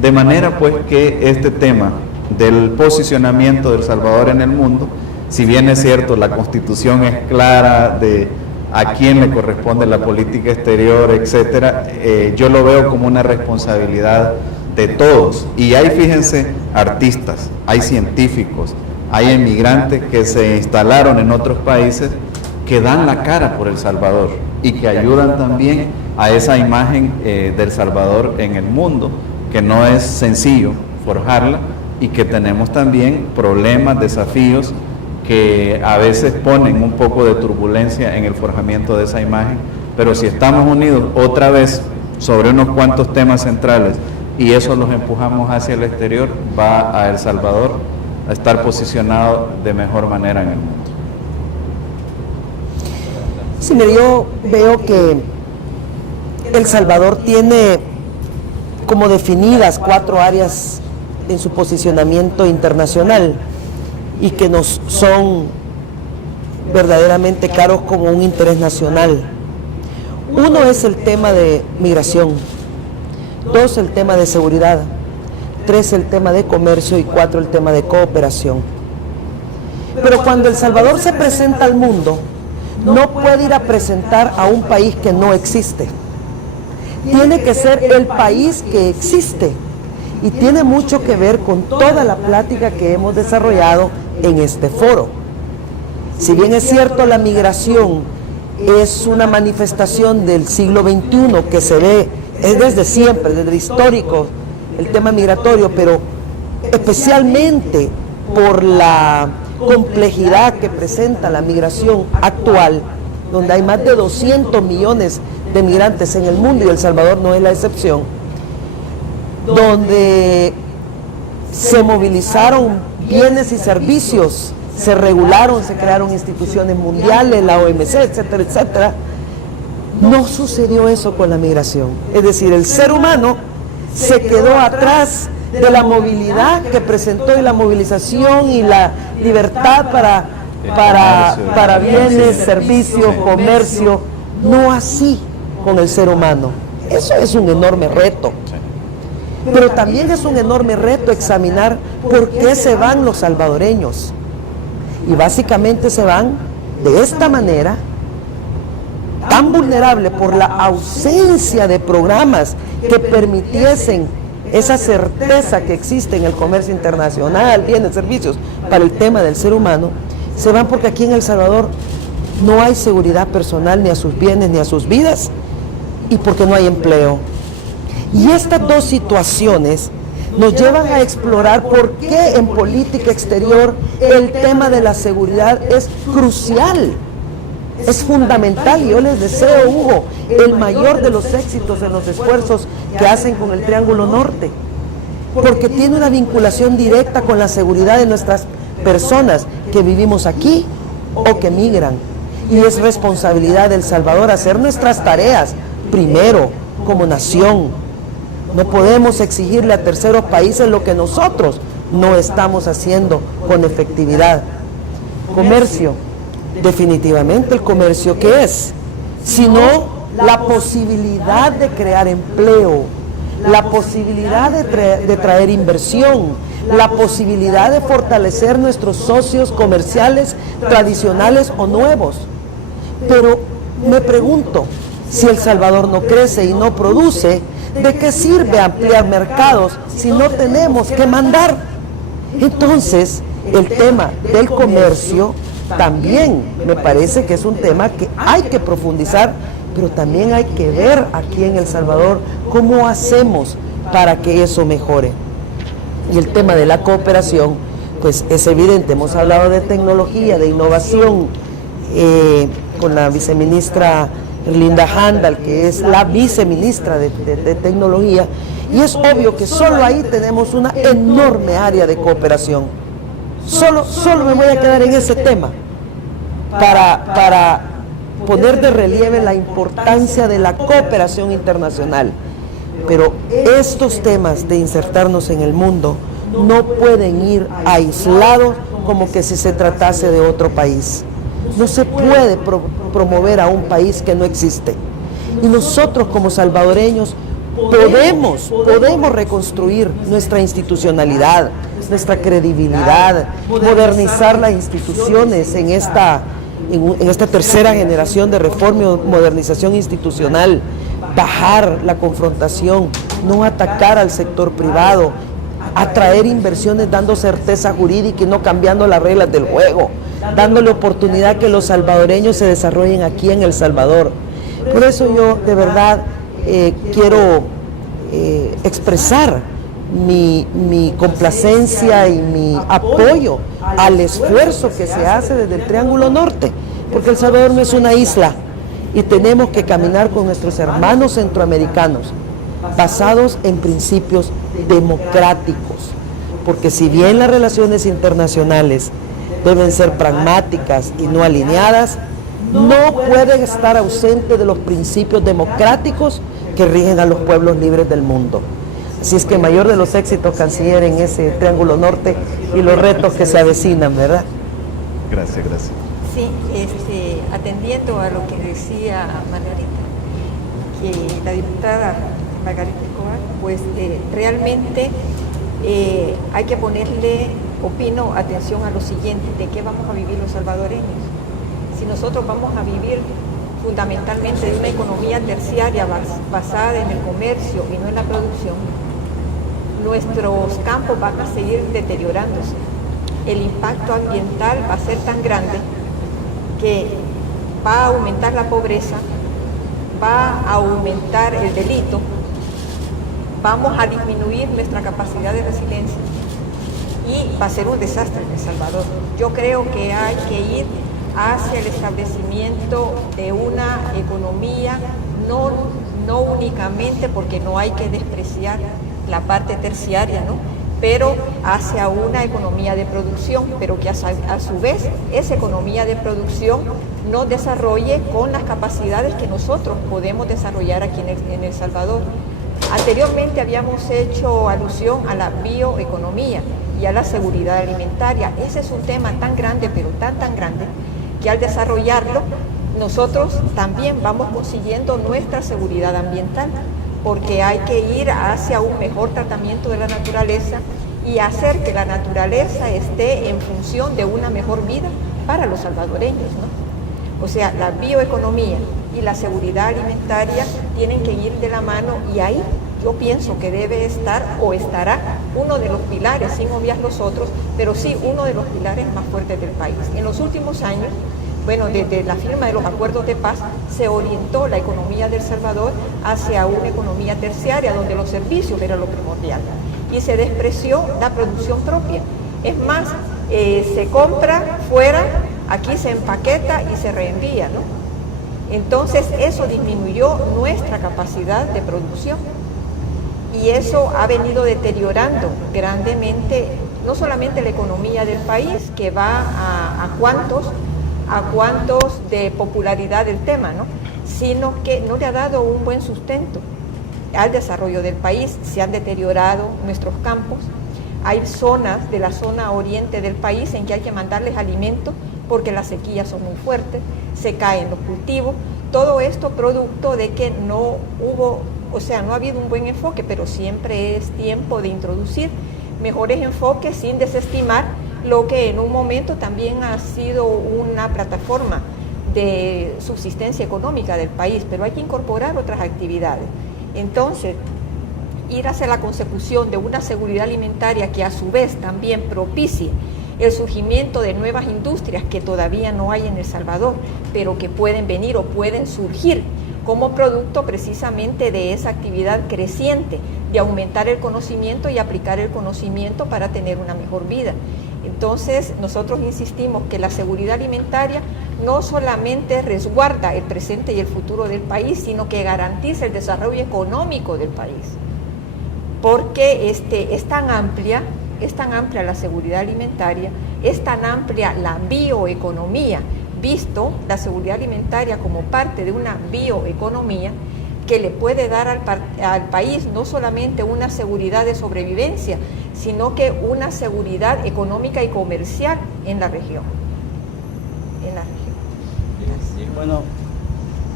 De manera pues que este tema del posicionamiento de El Salvador en el mundo, si bien es cierto, la Constitución es clara de a quién le corresponde la política exterior, etcétera, yo lo veo como una responsabilidad de todos. Y hay, fíjense, artistas, hay científicos, hay emigrantes que se instalaron en otros países que dan la cara por El Salvador y que ayudan también a esa imagen de El Salvador en el mundo, que no es sencillo forjarla, y que tenemos también problemas, desafíos que a veces ponen un poco de turbulencia en el forjamiento de esa imagen, pero si estamos unidos otra vez sobre unos cuantos temas centrales y eso los empujamos hacia el exterior, va a El Salvador a estar posicionado de mejor manera en el mundo. Sí, yo veo que El Salvador tiene como definidas 4 áreas en su posicionamiento internacional y que nos son verdaderamente caros como un interés nacional. 1 es el tema de migración, 2 el tema de seguridad, 3 el tema de comercio y 4 el tema de cooperación. Pero cuando El Salvador se presenta al mundo, no puede ir a presentar a un país que no existe. Tiene que ser el país que existe, y tiene mucho que ver con toda la plática que hemos desarrollado en este foro. Si bien es cierto, la migración es una manifestación del siglo XXI que se ve, es desde siempre, desde histórico, el tema migratorio, pero especialmente por la complejidad que presenta la migración actual, donde hay más de 200 millones de migrantes en el mundo, y El Salvador no es la excepción, donde se movilizaron bienes y servicios, se regularon, se crearon instituciones mundiales, la OMC, etcétera, etcétera. No sucedió eso con la migración. Es decir, el ser humano se quedó atrás de la movilidad que presentó, y la movilización y la libertad para bienes, servicios, comercio, no así con el ser humano. Eso es un enorme reto. Pero también es un enorme reto examinar por qué se van los salvadoreños. Y básicamente se van de esta manera, tan vulnerable por la ausencia de programas que permitiesen esa certeza que existe en el comercio internacional, bienes, servicios, para el tema del ser humano. Se van porque aquí en El Salvador no hay seguridad personal ni a sus bienes ni a sus vidas, y porque no hay empleo. Y estas dos situaciones nos llevan a explorar por qué en política exterior el tema de la seguridad es crucial, es fundamental. Y yo les deseo, Hugo, el mayor de los éxitos en los esfuerzos que hacen con el Triángulo Norte, porque tiene una vinculación directa con la seguridad de nuestras personas que vivimos aquí o que migran. Y es responsabilidad de El Salvador hacer nuestras tareas primero como nación. No podemos exigirle a terceros países lo que nosotros no estamos haciendo con efectividad. Comercio, definitivamente el comercio, ¿qué es? Sino la posibilidad de crear empleo, la posibilidad de traer inversión, la posibilidad de fortalecer nuestros socios comerciales tradicionales o nuevos. Pero me pregunto, si El Salvador no crece y no produce, ¿de qué sirve ampliar mercados si no tenemos que mandar? Entonces, el tema del comercio también me parece que es un tema que hay que profundizar, pero también hay que ver aquí en El Salvador cómo hacemos para que eso mejore. Y el tema de la cooperación, pues es evidente. Hemos hablado de tecnología, de innovación, con la viceministra Linda Handal, que es la viceministra de tecnología, y es obvio que solo ahí tenemos una enorme área de cooperación. Solo me voy a quedar en ese tema para poner de relieve la importancia de la cooperación internacional. Pero estos temas de insertarnos en el mundo no pueden ir aislados como que si se tratase de otro país. No se puede promover a un país que no existe. Y nosotros como salvadoreños podemos reconstruir nuestra institucionalidad, nuestra credibilidad, modernizar las instituciones en esta tercera generación de reforma y modernización institucional, bajar la confrontación, no atacar al sector privado, atraer inversiones dando certeza jurídica y no cambiando las reglas del juego, dándole oportunidad que los salvadoreños se desarrollen aquí en El Salvador. Por eso yo de verdad quiero expresar mi complacencia y mi apoyo al esfuerzo que se hace desde el Triángulo Norte, porque El Salvador no es una isla y tenemos que caminar con nuestros hermanos centroamericanos basados en principios democráticos, porque si bien las relaciones internacionales deben ser pragmáticas y no alineadas, no pueden estar ausentes de los principios democráticos que rigen a los pueblos libres del mundo. Así es que mayor de los éxitos, canciller, en ese Triángulo Norte y los retos que se avecinan, ¿verdad? Gracias. Sí, atendiendo a lo que decía Margarita, que la diputada Margarita Escobar, pues realmente hay que ponerle, opino, atención a lo siguiente: de qué vamos a vivir los salvadoreños. Si nosotros vamos a vivir fundamentalmente de una economía terciaria basada en el comercio y no en la producción, nuestros campos van a seguir deteriorándose. El impacto ambiental va a ser tan grande que va a aumentar la pobreza, va a aumentar el delito, vamos a disminuir nuestra capacidad de resiliencia y va a ser un desastre en El Salvador. Yo creo que hay que ir hacia el establecimiento de una economía no únicamente porque no hay que despreciar la parte terciaria, ¿no? Pero hacia una economía de producción, pero que a su vez esa economía de producción nos desarrolle con las capacidades que nosotros podemos desarrollar aquí en El Salvador. Anteriormente habíamos hecho alusión a la bioeconomía y a la seguridad alimentaria. Ese es un tema tan grande, pero tan grande, que al desarrollarlo nosotros también vamos consiguiendo nuestra seguridad ambiental, porque hay que ir hacia un mejor tratamiento de la naturaleza y hacer que la naturaleza esté en función de una mejor vida para los salvadoreños, ¿no? O sea, la bioeconomía y la seguridad alimentaria tienen que ir de la mano, y ahí yo pienso que debe estar o estará uno de los pilares, sin obviar los otros, pero sí uno de los pilares más fuertes del país. En los últimos años, bueno, desde la firma de los acuerdos de paz, se orientó la economía de El Salvador hacia una economía terciaria, donde los servicios era lo primordial, y se despreció la producción propia. Es más, se compra fuera, aquí se empaqueta y se reenvía, ¿no? Entonces eso disminuyó nuestra capacidad de producción, y eso ha venido deteriorando grandemente no solamente la economía del país, que va a cuantos de popularidad del tema, ¿no? Sino que no le ha dado un buen sustento al desarrollo del país. Se han deteriorado nuestros campos. Hay zonas de la zona oriente del país en que hay que mandarles alimentos porque las sequías son muy fuertes, se caen los cultivos. Todo esto producto de que no ha habido un buen enfoque, pero siempre es tiempo de introducir mejores enfoques sin desestimar lo que en un momento también ha sido una plataforma de subsistencia económica del país, pero hay que incorporar otras actividades. Entonces, ir hacia la consecución de una seguridad alimentaria que a su vez también propicie el surgimiento de nuevas industrias que todavía no hay en El Salvador, pero que pueden venir o pueden surgir como producto precisamente de esa actividad creciente de aumentar el conocimiento y aplicar el conocimiento para tener una mejor vida. Entonces, nosotros insistimos que la seguridad alimentaria no solamente resguarda el presente y el futuro del país, sino que garantiza el desarrollo económico del país, porque es tan amplia la seguridad alimentaria, es tan amplia la bioeconomía, visto la seguridad alimentaria como parte de una bioeconomía que le puede dar al país no solamente una seguridad de sobrevivencia, sino que una seguridad económica y comercial en la región. Bueno,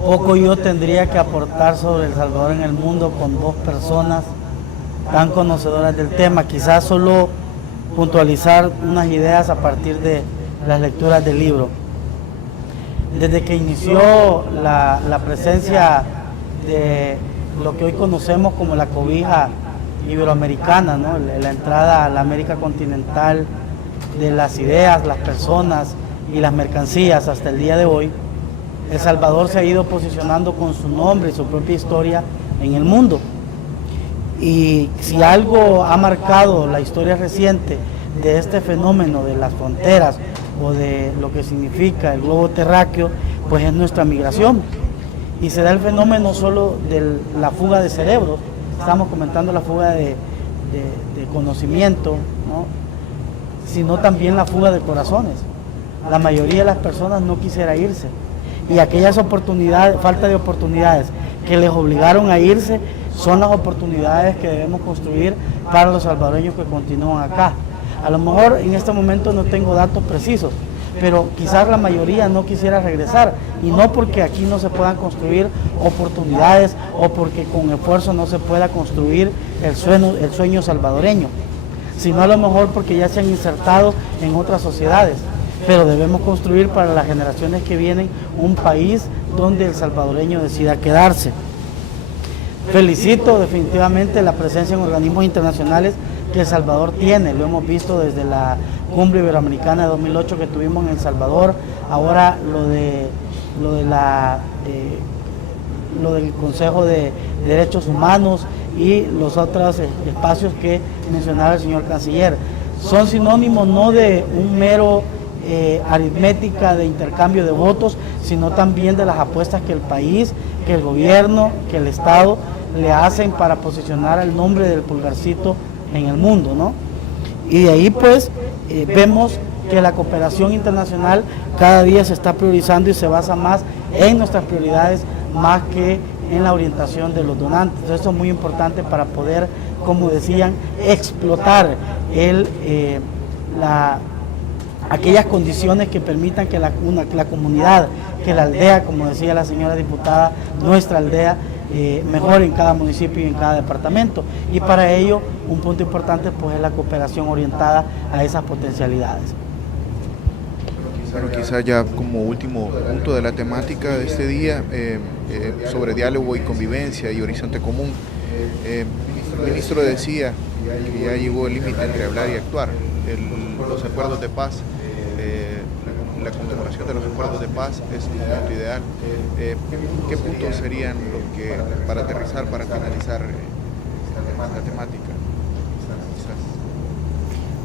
poco yo tendría que aportar sobre El Salvador en el mundo con dos personas tan conocedoras del tema. Quizás solo puntualizar unas ideas a partir de las lecturas del libro. Desde que inició la presencia de lo que hoy conocemos como la cobija iberoamericana, ¿no? La entrada a la América continental de las ideas, las personas y las mercancías hasta el día de hoy, El Salvador se ha ido posicionando con su nombre y su propia historia en el mundo. Y si algo ha marcado la historia reciente de este fenómeno de las fronteras o de lo que significa el globo terráqueo, pues es nuestra migración. Y se da el fenómeno solo de la fuga de cerebros, estamos comentando la fuga de conocimiento, ¿no? Sino también la fuga de corazones. La mayoría de las personas no quisiera irse, y aquellas oportunidades, falta de oportunidades que les obligaron a irse, son las oportunidades que debemos construir para los salvadoreños que continúan acá. A lo mejor en este momento no tengo datos precisos, pero quizás la mayoría no quisiera regresar, y no porque aquí no se puedan construir oportunidades o porque con esfuerzo no se pueda construir el sueño salvadoreño, sino a lo mejor porque ya se han insertado en otras sociedades. Pero debemos construir para las generaciones que vienen un país donde el salvadoreño decida quedarse. Felicito definitivamente la presencia en organismos internacionales que El Salvador tiene. Lo hemos visto desde la Cumbre Iberoamericana de 2008 que tuvimos en El Salvador, ahora lo del Consejo de Derechos Humanos y los otros espacios que mencionaba el señor canciller. Son sinónimos no de un mero aritmética de intercambio de votos, sino también de las apuestas que el país que el gobierno, que el Estado le hacen para posicionar el nombre del Pulgarcito en el mundo, ¿no? Y de ahí pues vemos que la cooperación internacional cada día se está priorizando y se basa más en nuestras prioridades más que en la orientación de los donantes. Entonces, esto es muy importante para poder, como decían, explotar aquellas condiciones que permitan que la comunidad, que la aldea, como decía la señora diputada, nuestra aldea, mejore en cada municipio y en cada departamento. Y para ello, un punto importante pues es la cooperación orientada a esas potencialidades. Bueno, quizás ya como último punto de la temática de este día, sobre diálogo y convivencia y horizonte común. El ministro decía que ya llegó el límite entre hablar y actuar. Los acuerdos de paz, la conmemoración de los acuerdos de paz es un punto ideal. ¿Qué puntos serían los que, para aterrizar, para finalizar la temática?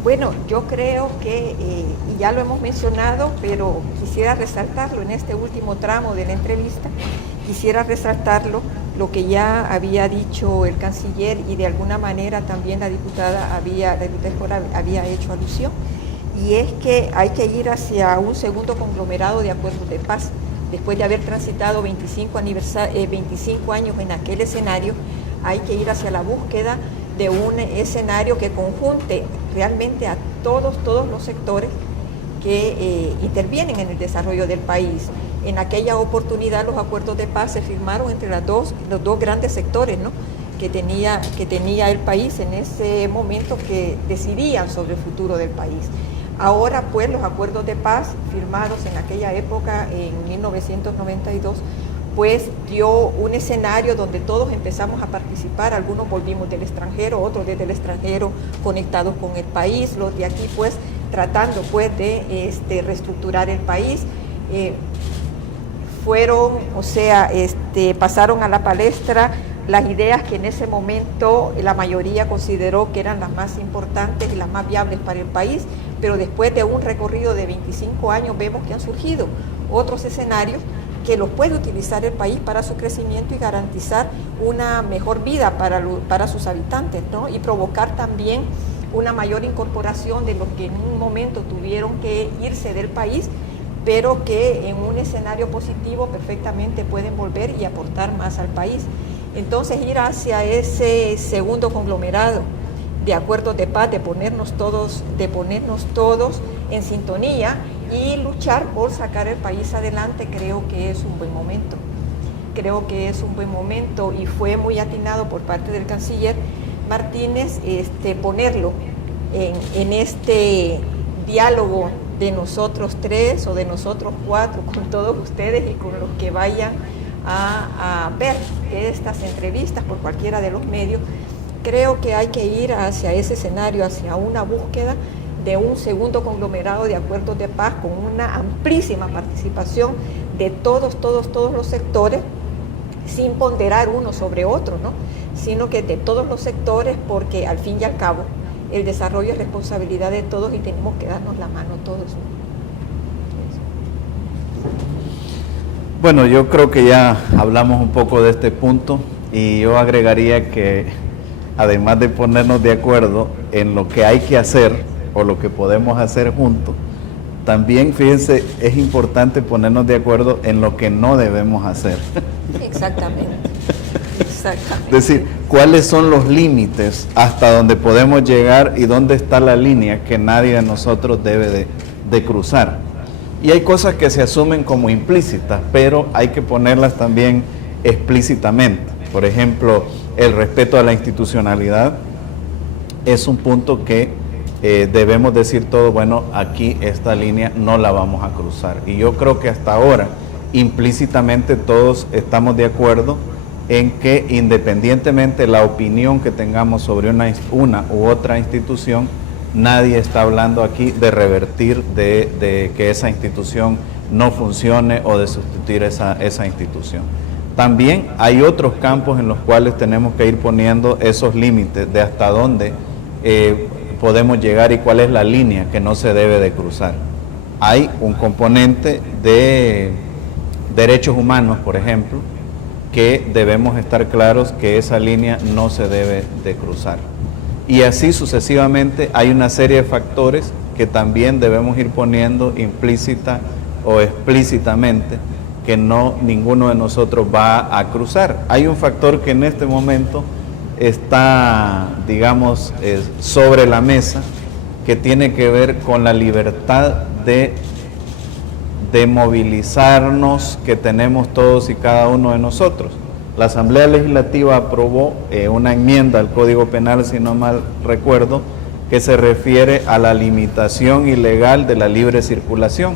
Bueno, yo creo que, y ya lo hemos mencionado, pero quisiera resaltarlo en este último tramo de la entrevista, quisiera resaltarlo, lo que ya había dicho el canciller y de alguna manera también la diputada había hecho alusión, y es que hay que ir hacia un segundo conglomerado de acuerdos de paz. Después de haber transitado 25 años en aquel escenario, hay que ir hacia la búsqueda de un escenario que conjunte realmente a todos los sectores que intervienen en el desarrollo del país. En aquella oportunidad los acuerdos de paz se firmaron entre los dos grandes sectores, ¿no?, que tenía el país en ese momento, que decidían sobre el futuro del país. Ahora pues los acuerdos de paz firmados en aquella época, en 1992, pues dio un escenario donde todos empezamos a participar, algunos volvimos del extranjero, otros desde el extranjero conectados con el país, los de aquí pues tratando pues de reestructurar el país. Pasaron a la palestra las ideas que en ese momento la mayoría consideró que eran las más importantes y las más viables para el país, pero después de un recorrido de 25 años vemos que han surgido otros escenarios que los puede utilizar el país para su crecimiento y garantizar una mejor vida para sus habitantes, ¿no?, y provocar también una mayor incorporación de los que en un momento tuvieron que irse del país, pero que en un escenario positivo perfectamente pueden volver y aportar más al país. Entonces ir hacia ese segundo conglomerado de acuerdos de paz, de ponernos todos en sintonía y luchar por sacar el país adelante, creo que es un buen momento. Creo que es un buen momento y fue muy atinado por parte del canciller Martínez ponerlo en este diálogo de nosotros tres o de nosotros cuatro, con todos ustedes y con los que vayan a ver estas entrevistas por cualquiera de los medios. Creo que hay que ir hacia ese escenario, hacia una búsqueda de un segundo conglomerado de acuerdos de paz con una amplísima participación de todos los sectores, sin ponderar uno sobre otro, ¿no?, sino que de todos los sectores, porque al fin y al cabo el desarrollo es responsabilidad de todos y tenemos que darnos la mano todos. Bueno, yo creo que ya hablamos un poco de este punto y yo agregaría que además de ponernos de acuerdo en lo que hay que hacer o lo que podemos hacer juntos, también, fíjense, es importante ponernos de acuerdo en lo que no debemos hacer. Exactamente. Es decir, cuáles son los límites hasta donde podemos llegar y dónde está la línea que nadie de nosotros debe de cruzar. Y hay cosas que se asumen como implícitas, pero hay que ponerlas también explícitamente. Por ejemplo, el respeto a la institucionalidad es un punto que debemos decir todo, bueno, aquí esta línea no la vamos a cruzar. Y yo creo que hasta ahora, implícitamente todos estamos de acuerdo en que independientemente de la opinión que tengamos sobre una u otra institución, nadie está hablando aquí de revertir, de que esa institución no funcione o de sustituir esa institución. También hay otros campos en los cuales tenemos que ir poniendo esos límites de hasta dónde podemos llegar y cuál es la línea que no se debe de cruzar. Hay un componente de derechos humanos, por ejemplo, que debemos estar claros que esa línea no se debe de cruzar. Y así sucesivamente hay una serie de factores que también debemos ir poniendo implícita o explícitamente que ninguno de nosotros va a cruzar. Hay un factor que en este momento está, digamos, sobre la mesa, que tiene que ver con la libertad de movilizarnos que tenemos todos y cada uno de nosotros. La Asamblea Legislativa aprobó una enmienda al Código Penal, si no mal recuerdo, que se refiere a la limitación ilegal de la libre circulación.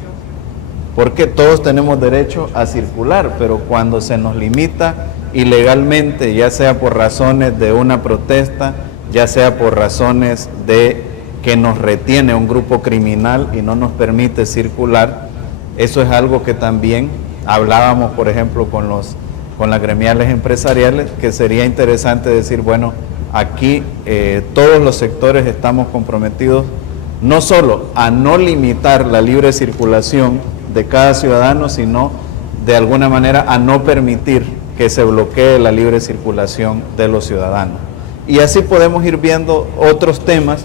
Porque todos tenemos derecho a circular, pero cuando se nos limita ilegalmente, ya sea por razones de una protesta, ya sea por razones de que nos retiene un grupo criminal y no nos permite circular, eso es algo que también hablábamos, por ejemplo, con las gremiales empresariales, que sería interesante decir, bueno, aquí todos los sectores estamos comprometidos no solo a no limitar la libre circulación de cada ciudadano, sino de alguna manera a no permitir que se bloquee la libre circulación de los ciudadanos. Y así podemos ir viendo otros temas.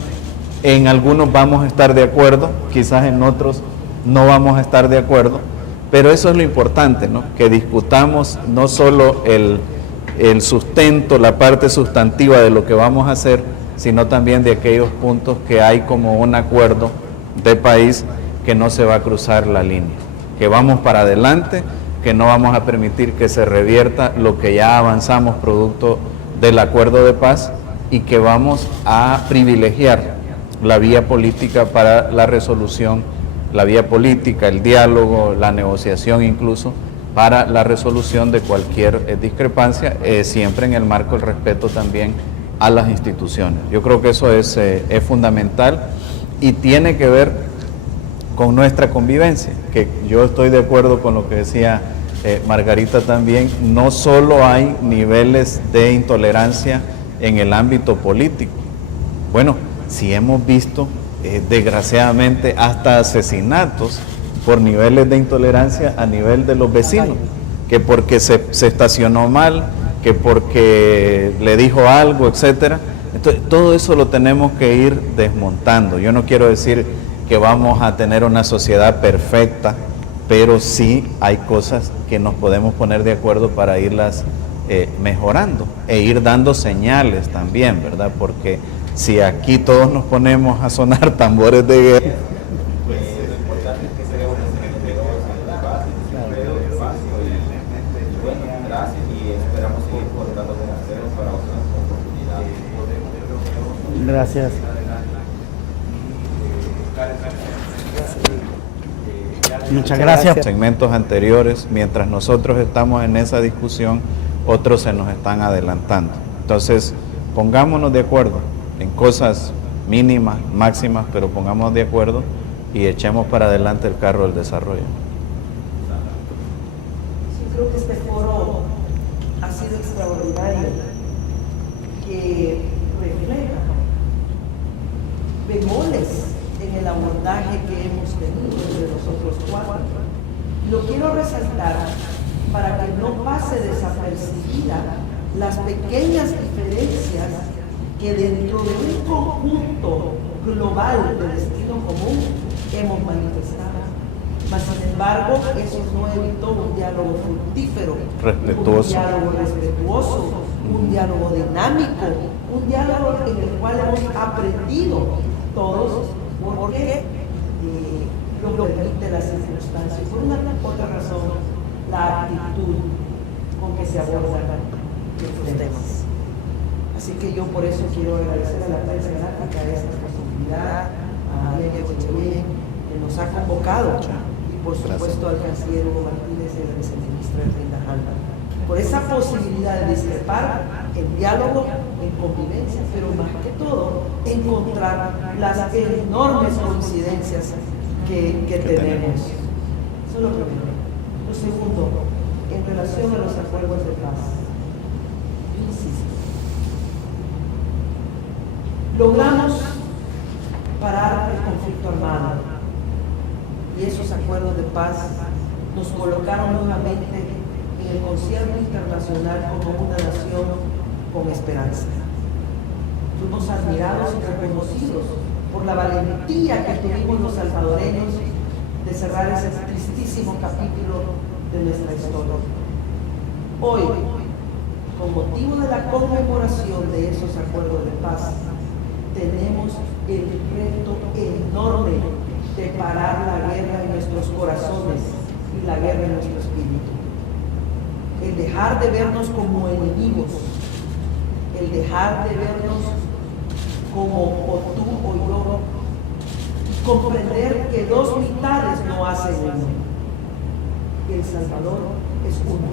En algunos vamos a estar de acuerdo, quizás en otros no vamos a estar de acuerdo, pero eso es lo importante, ¿no? Que discutamos no solo el sustento, la parte sustantiva de lo que vamos a hacer, sino también de aquellos puntos que hay como un acuerdo de país que no se va a cruzar la línea, que vamos para adelante, que no vamos a permitir que se revierta lo que ya avanzamos producto del acuerdo de paz y que vamos a privilegiar la vía política para la resolución, la vía política, el diálogo, la negociación incluso, para la resolución de cualquier discrepancia, siempre en el marco del respeto también a las instituciones. Yo creo que eso es fundamental y tiene que ver con nuestra convivencia, que yo estoy de acuerdo con lo que decía Margarita también. No solo hay niveles de intolerancia en el ámbito político. Bueno, si hemos visto desgraciadamente hasta asesinatos por niveles de intolerancia a nivel de los vecinos, que porque se estacionó mal, que porque le dijo algo, etcétera. Entonces, todo eso lo tenemos que ir desmontando. Yo no quiero decir que vamos a tener una sociedad perfecta, pero sí hay cosas que nos podemos poner de acuerdo para irlas mejorando e ir dando señales también, ¿verdad? Porque si aquí todos nos ponemos a sonar tambores de guerra, Pues lo importante es que se una bueno, gracias y esperamos seguir contando con ustedes para otras oportunidades. Gracias. Muchas gracias. segmentos anteriores, mientras nosotros estamos en esa discusión, otros se nos están adelantando. Entonces, pongámonos de acuerdo en cosas mínimas, máximas, pero pongámonos de acuerdo y echemos para adelante el carro del desarrollo. Sí, creo que este foro ha sido extraordinario, que refleja bemoles en el abordaje que hemos tenido entre nosotros cuatro. Lo quiero resaltar para que no pase desapercibida las pequeñas diferencias que dentro de un conjunto global de destino común hemos manifestado. Mas, sin embargo, eso no evitó un diálogo fructífero, respetuoso, un diálogo respetuoso, un diálogo dinámico, un diálogo en el cual hemos aprendido todos porque lo permite las circunstancias. Por una otra razón, la actitud con que se abordan estos temas. Así que yo por eso quiero agradecer a la prensa gráfica esta posibilidad, a Diego Echegoyen, que nos ha convocado, y por supuesto al canciller Hugo Martínez y a la viceministra Reina Alba, por esa posibilidad de discrepar en diálogo, en convivencia, pero más que todo, encontrar las enormes coincidencias que tenemos. Eso es lo primero. Lo segundo, en relación a los acuerdos de paz, yo insisto, logramos parar el conflicto armado y esos acuerdos de paz nos colocaron nuevamente en en el concierto internacional como una nación con esperanza. Fuimos admirados y reconocidos por la valentía que tuvimos los salvadoreños de cerrar ese tristísimo capítulo de nuestra historia. Hoy, con motivo de la conmemoración de esos acuerdos de paz, tenemos el reto enorme de parar la guerra en nuestros corazones y la guerra en nuestro espíritu. El dejar de vernos como enemigos, el dejar de vernos como o tú o yo, y comprender que dos mitades no hacen uno. El Salvador es uno.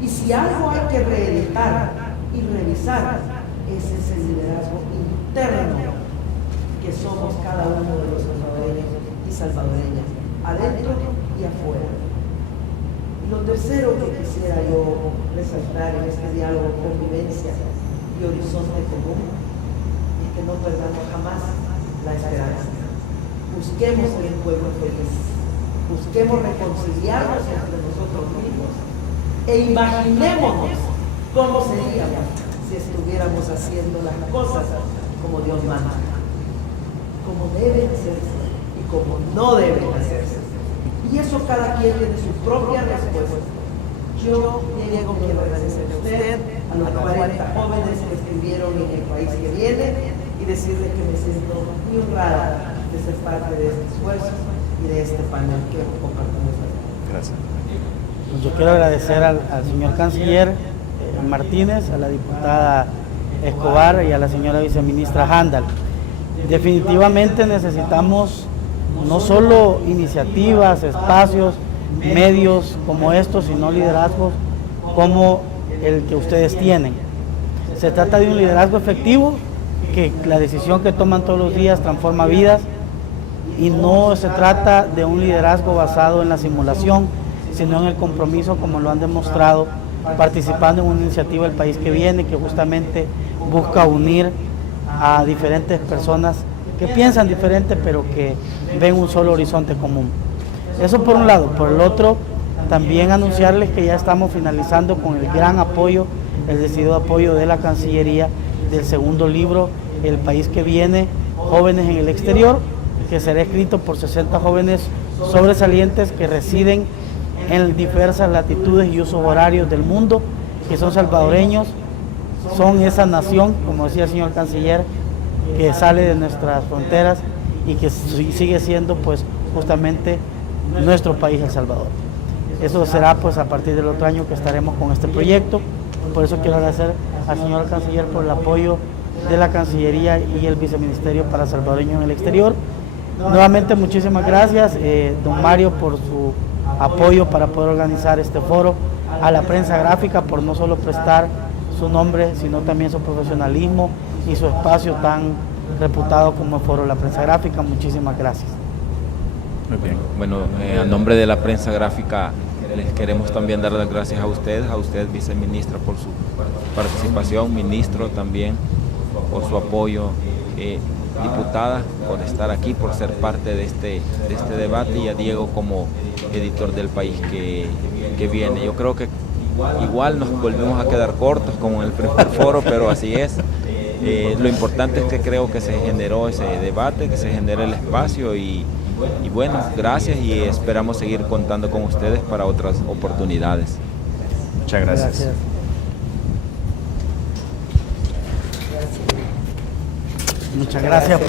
Y si algo hay que reeditar y revisar, es ese liderazgo interno que somos cada uno de los salvadoreños y salvadoreñas, adentro y afuera. Y lo tercero que quisiera yo resaltar en este diálogo, convivencia y horizonte común, es que no perdamos jamás la esperanza. Busquemos el pueblo feliz, busquemos reconciliarnos entre nosotros mismos e imaginémonos cómo seríamos si estuviéramos haciendo las cosas como Dios manda, como deben hacerse y como no deben hacerse. Y eso cada quien tiene su propia respuesta. Yo, Diego, quiero agradecerle a usted, a los 40 jóvenes que estuvieron en el país que viene, y decirle que me siento muy honrada de ser parte de este esfuerzo y de este panel que compartimos hoy. Gracias. Yo quiero agradecer al señor canciller Martínez, a la diputada Escobar y a la señora viceministra Handal. Definitivamente necesitamos no solo iniciativas, espacios, medios como estos, sino liderazgos como el que ustedes tienen. Se trata de un liderazgo efectivo, que la decisión que toman todos los días transforma vidas, y no se trata de un liderazgo basado en la simulación, sino en el compromiso, como lo han demostrado, participando en una iniciativa del país que viene, que justamente busca unir a diferentes personas que piensan diferente, pero que ven un solo horizonte común. Eso por un lado. Por el otro, también anunciarles que ya estamos finalizando con el gran apoyo, el decidido apoyo de la Cancillería del segundo libro, El País que Viene, Jóvenes en el Exterior, que será escrito por 60 jóvenes sobresalientes que residen en diversas latitudes y usos horarios del mundo, que son salvadoreños, son esa nación, como decía el señor canciller, que sale de nuestras fronteras y que sigue siendo pues justamente nuestro país, El Salvador. Eso será pues a partir del otro año que estaremos con este proyecto. Por eso quiero agradecer al señor canciller por el apoyo de la Cancillería y el Viceministerio para Salvadoreños en el Exterior. Nuevamente muchísimas gracias, don Mario, por su apoyo para poder organizar este foro, a la prensa gráfica por no solo prestar su nombre, sino también su profesionalismo y su espacio tan reputado como el Foro de la Prensa Gráfica. Muchísimas gracias. Muy bien. Bueno, a nombre de la prensa gráfica les queremos también dar las gracias a usted viceministra, por su participación, ministro también por su apoyo, diputada por estar aquí, por ser parte de este debate, y a Diego como editor del País que Viene. Yo creo que igual nos volvemos a quedar cortos como en el primer foro, pero así es. Lo importante es que creo que se generó ese debate, que se generó el espacio, y bueno, gracias, y esperamos seguir contando con ustedes para otras oportunidades. Muchas gracias. Muchas gracias.